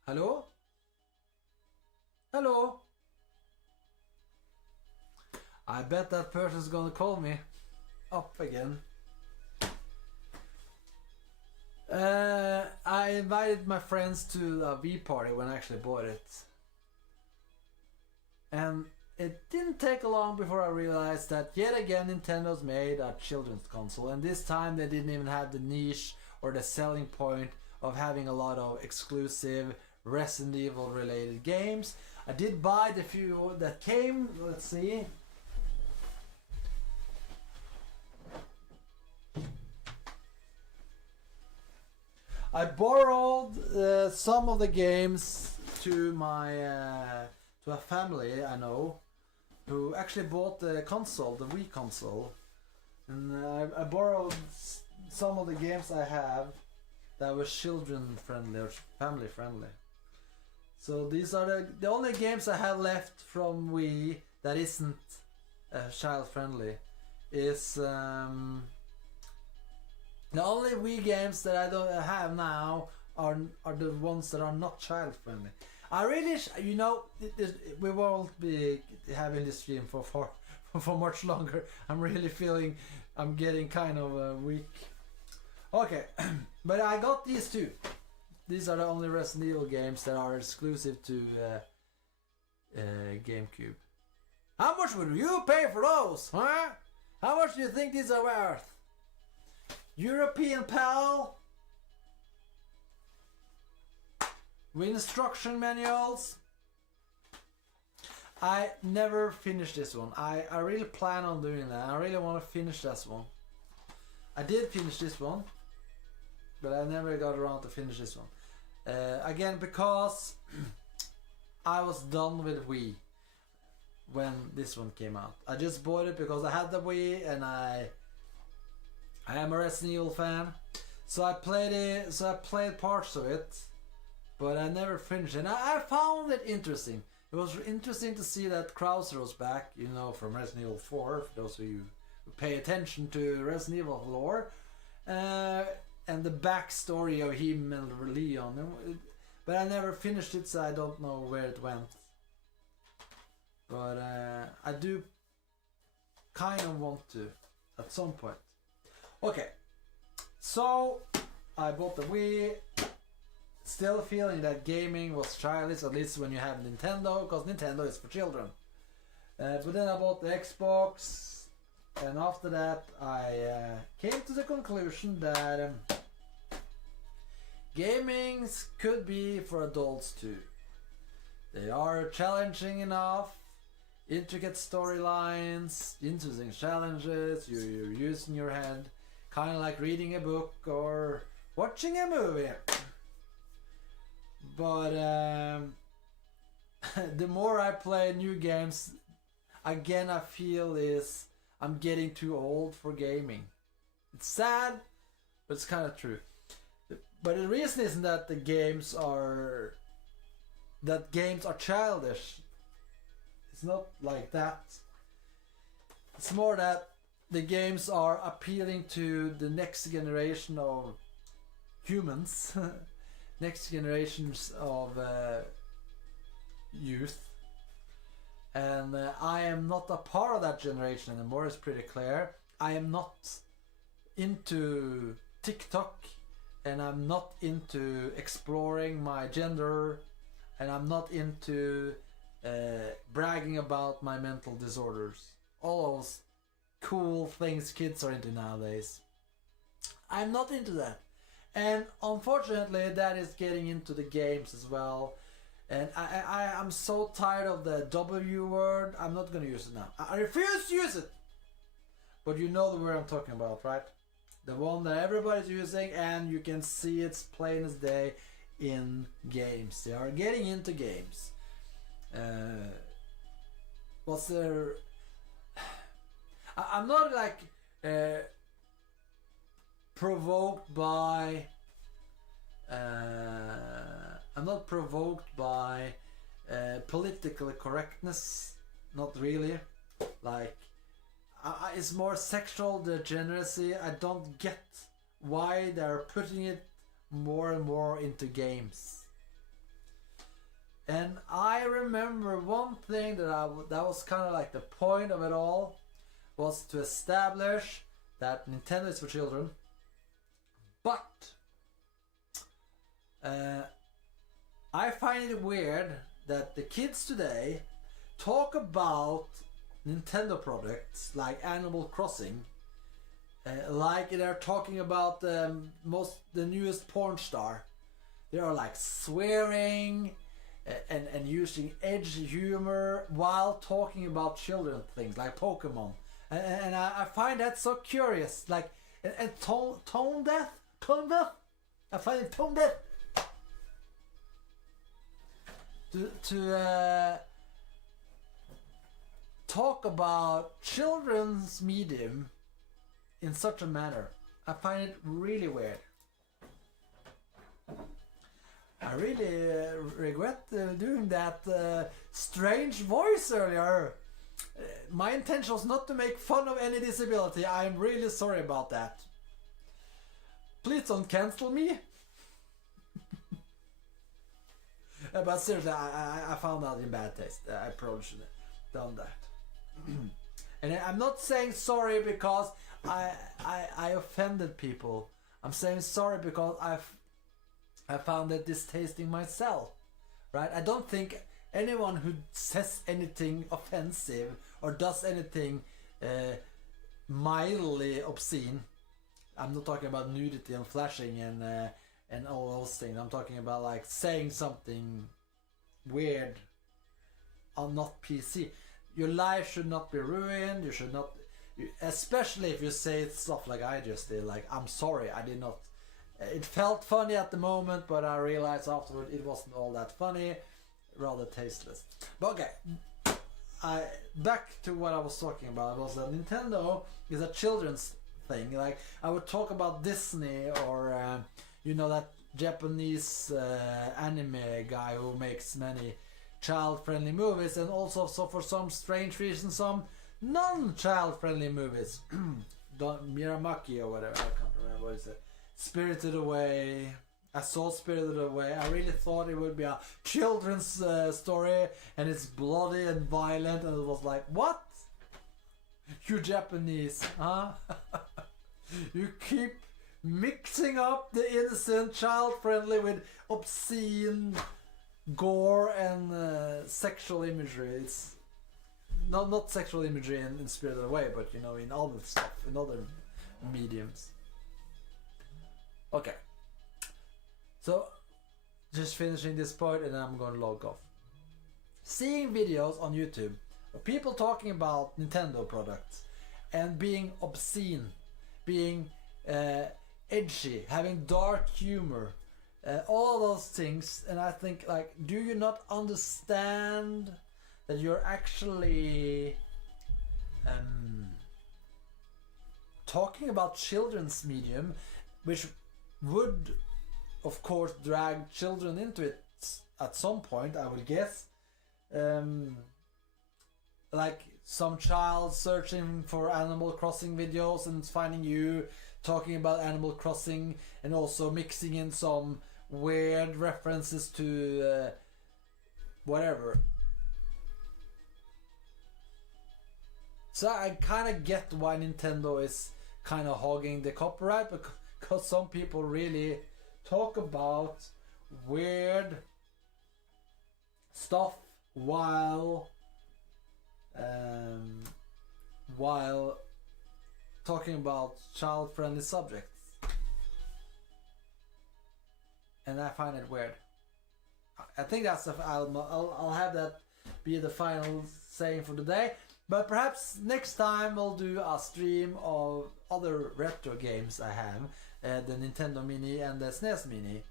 Hello? Hello? I bet that person's gonna call me up again. I invited my friends to a Wii party when I actually bought it. And it didn't take long before I realized that yet again Nintendo's made a children's console, and this time they didn't even have the niche or the selling point of having a lot of exclusive Resident Evil related games. I did buy the few that came. Let's see. I borrowed some of the games to to a family I know who actually bought the console, the Wii console, and I borrowed some of the games I have that were children friendly or family friendly. So these are the only games I have left from Wii that isn't child friendly. Is the only Wii games that I don't have now are the ones that are not child friendly. I really, we won't be having this stream for much longer. I'm really feeling I'm getting kind of weak. Okay, but I got these two. These are the only Resident Evil games that are exclusive to GameCube. How much would you pay for those, huh? How much do you think these are worth? European pal? With instruction manuals? I never finished this one. I really plan on doing that. I really want to finish this one. I did finish this one, but I never got around to finish this one. Again, because I was done with Wii when this one came out. I just bought it because I had the Wii and I am a Resident Evil fan. So I played it. So I played parts of it, but I never finished it. And I found it interesting. It was interesting to see that Krauser was back, you know, from Resident Evil 4, for those of you who pay attention to Resident Evil lore, and the backstory of him and Leon. But I never finished it, so I don't know where it went. But I do kind of want to at some point. Okay, so I bought the Wii. Still feeling that gaming was childish, at least when you have Nintendo, because Nintendo is for children. But then I bought the Xbox, and after that I came to the conclusion that gamings could be for adults too. They are challenging enough, intricate storylines, interesting challenges, you're using your head, kind of like reading a book or watching a movie. But the more I play new games, again I feel is I'm getting too old for gaming. It's sad, but it's kind of true. But the reason isn't that the games are childish. It's not like that. It's more that the games are appealing to the next generation of humans. Next generations of youth, and I am not a part of that generation anymore. It's pretty clear. I am not into TikTok, and I'm not into exploring my gender, and I'm not into bragging about my mental disorders. All those cool things kids are into nowadays. I'm not into that. And unfortunately, that is getting into the games as well. And I'm so tired of the W word. I'm not going to use it now. I refuse to use it. But you know the word I'm talking about, right? The one that everybody's using, and you can see it's plain as day in games. They are getting into games. What's their... I'm not like... provoked by I'm not provoked by political correctness, not really. Like it's more sexual degeneracy. I don't get why they're putting it more and more into games. And I remember one thing that was kind of like the point of it all was to establish that Nintendo is for children. But I find it weird that the kids today talk about Nintendo products like Animal Crossing like they're talking about the newest porn star. They are like swearing and using edgy humor while talking about children things like Pokemon. And I find that so curious. Like and tone deaf. I find it tone deaf. To talk about children's medium in such a manner. I find it really weird. I really regret doing that strange voice earlier. My intention was not to make fun of any disability. I am really sorry about that. Please don't cancel me. But seriously, I found out in bad taste. I probably should have done that. And I'm not saying sorry because I offended people. I'm saying sorry because I found it distasteful myself. Right? I don't think anyone who says anything offensive or does anything mildly obscene. I'm not talking about nudity and flashing and all those things. I'm talking about like saying something weird or not PC. Your life should not be ruined. You should not, especially if you say stuff like I just did, like I'm sorry, I did not. It felt funny at the moment, but I realized afterward it wasn't all that funny, rather tasteless. But okay, back to what I was talking about. It was that Nintendo is a children's thing. Like I would talk about Disney or you know, that Japanese anime guy who makes many child-friendly movies, and also so for some strange reason some non-child-friendly movies. Miramaki or whatever, I can't remember what he said. Spirited Away. I saw Spirited Away. I really thought it would be a children's story, and it's bloody and violent, and it was like, what? You Japanese, huh? You keep mixing up the innocent child-friendly with obscene gore and sexual imagery. It's not sexual imagery in Spirited Away, but you know, in other stuff, in other mediums. Okay, so just finishing this part and I'm going to log off. Seeing videos on YouTube of people talking about Nintendo products and being obscene, being edgy, having dark humor, all those things, and I think, like, do you not understand that you're actually talking about children's medium, which would of course drag children into it at some point, I would guess. Like some child searching for Animal Crossing videos and finding you talking about Animal Crossing, and also mixing in some weird references to whatever. So I kind of get why Nintendo is kind of hogging the copyright, because some people really talk about weird stuff while talking about child-friendly subjects, and I find it weird. I think that's I'll have that be the final saying for today. But perhaps next time we'll do a stream of other retro games I have, the Nintendo Mini and the SNES Mini.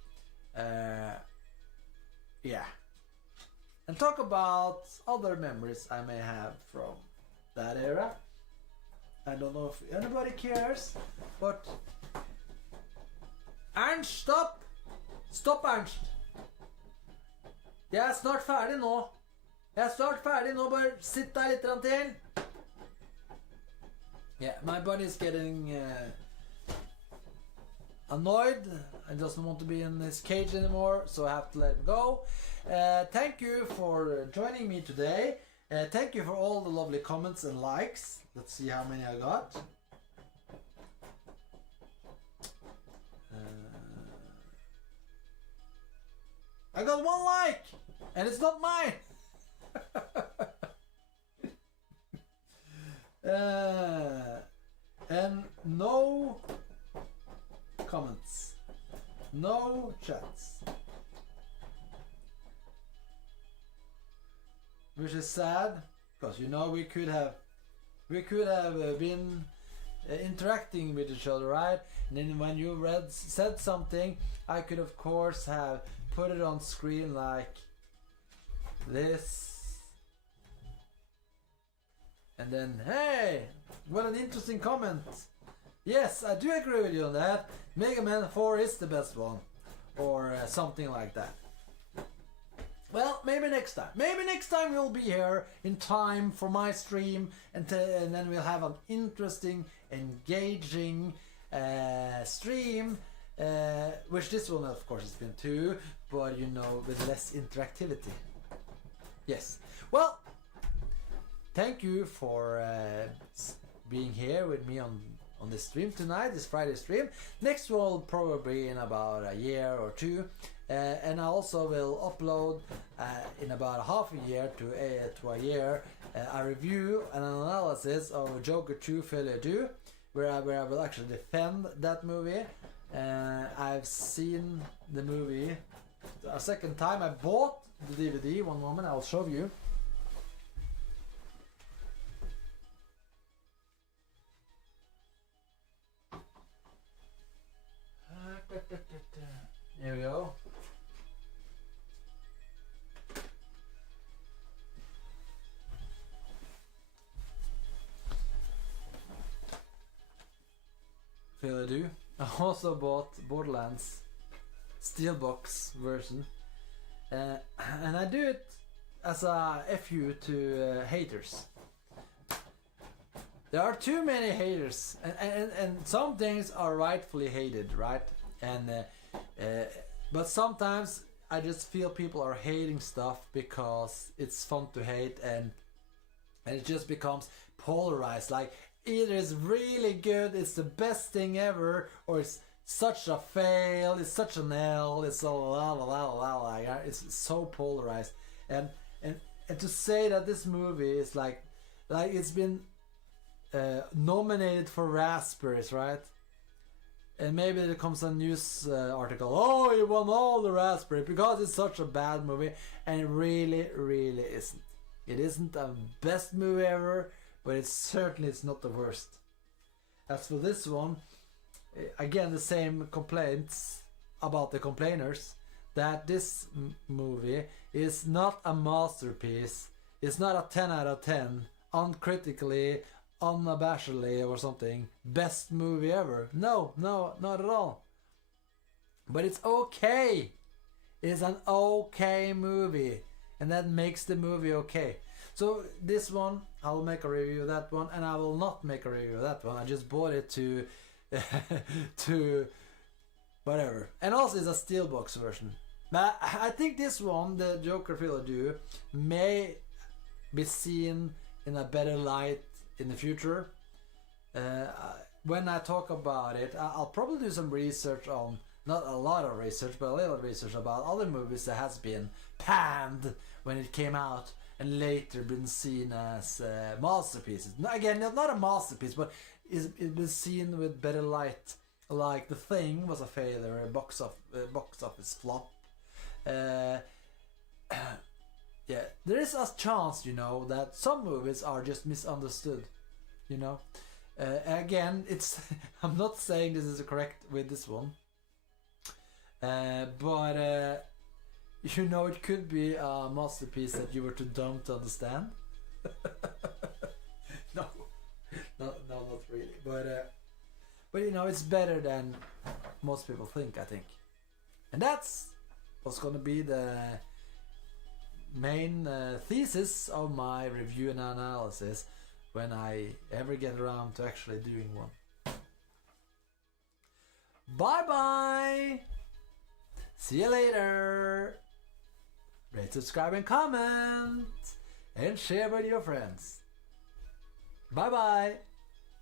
Yeah. And talk about other memories I may have from that era. I don't know if anybody cares, but Ernst, stop! Stopp Ernst! Jeg er snart ferdig nå. Bare sitt der litt til. Yeah, my body's getting annoyed. I doesn't want to be in this cage anymore, so I have to let him go. Thank you for joining me today. Thank you for all the lovely comments and likes. Let's see how many I got. I got 1 like, and it's not mine. And no comments, no chats, which is sad, because you know we could have been interacting with each other, right? And then when you said something, I could of course have put it on screen like this. And then, hey, what an interesting comment. Yes, I do agree with you on that. Mega Man 4 is the best one. Or something like that. Well, maybe next time. Maybe next time we'll be here in time for my stream. And then we'll have an interesting, engaging stream. Which this one, of course, has been too. But, you know, with less interactivity. Yes. Well, thank you for being here with me on on this stream tonight, this Friday stream. Next one will probably be in about a year or two. And I also will upload in about a half a year to a year a review and an analysis of Joker 2 Failure 2, where I will actually defend that movie. I've seen the movie a second time. I bought the DVD. One moment, I'll show you. Here we go. Failure 2. I also bought Borderlands Steelbox version, and I do it as a FU to haters. There are too many haters, and some things are rightfully hated, right? And but sometimes I just feel people are hating stuff because it's fun to hate, and it just becomes polarized. Like, either it's really good, it's the best thing ever, or it's such a fail, it's such an L, it's so la la la la la. It's so polarized, and to say that this movie is like it's been nominated for raspberries, right? And maybe there comes a news article, oh, it won all the raspberry because it's such a bad movie, and it really, really isn't. It isn't the best movie ever, but it certainly is not the worst. As for this one, again, the same complaints about the complainers, that this movie is not a masterpiece, it's not a 10 out of 10, uncritically, unabashedly or something, best movie ever. No, not at all. But it's okay. It's an okay movie, and that makes the movie okay. So this one, I'll make a review of that one, and I will not make a review of that one. I just bought it to to whatever. And also it's a steelbox version. But I think this one, the Joker Failure 2, may be seen in a better light in the future. When I talk about it, I'll probably do some research on, not a lot of research, but a little research about other movies that has been panned when it came out and later been seen as masterpieces. Again, not a masterpiece, but it's been seen with better light. Like The Thing was a failure, a box office flop. Yeah, there is a chance, you know, that some movies are just misunderstood, you know. Again, it's I'm not saying this is correct with this one, but you know, it could be a masterpiece that you were too dumb to understand. No, not really. But you know, it's better than most people think, I think. And that's what's going to be the main thesis of my review and analysis when I ever get around to actually doing one. Bye bye! See you later! Rate, subscribe, and comment! And share with your friends. Bye bye!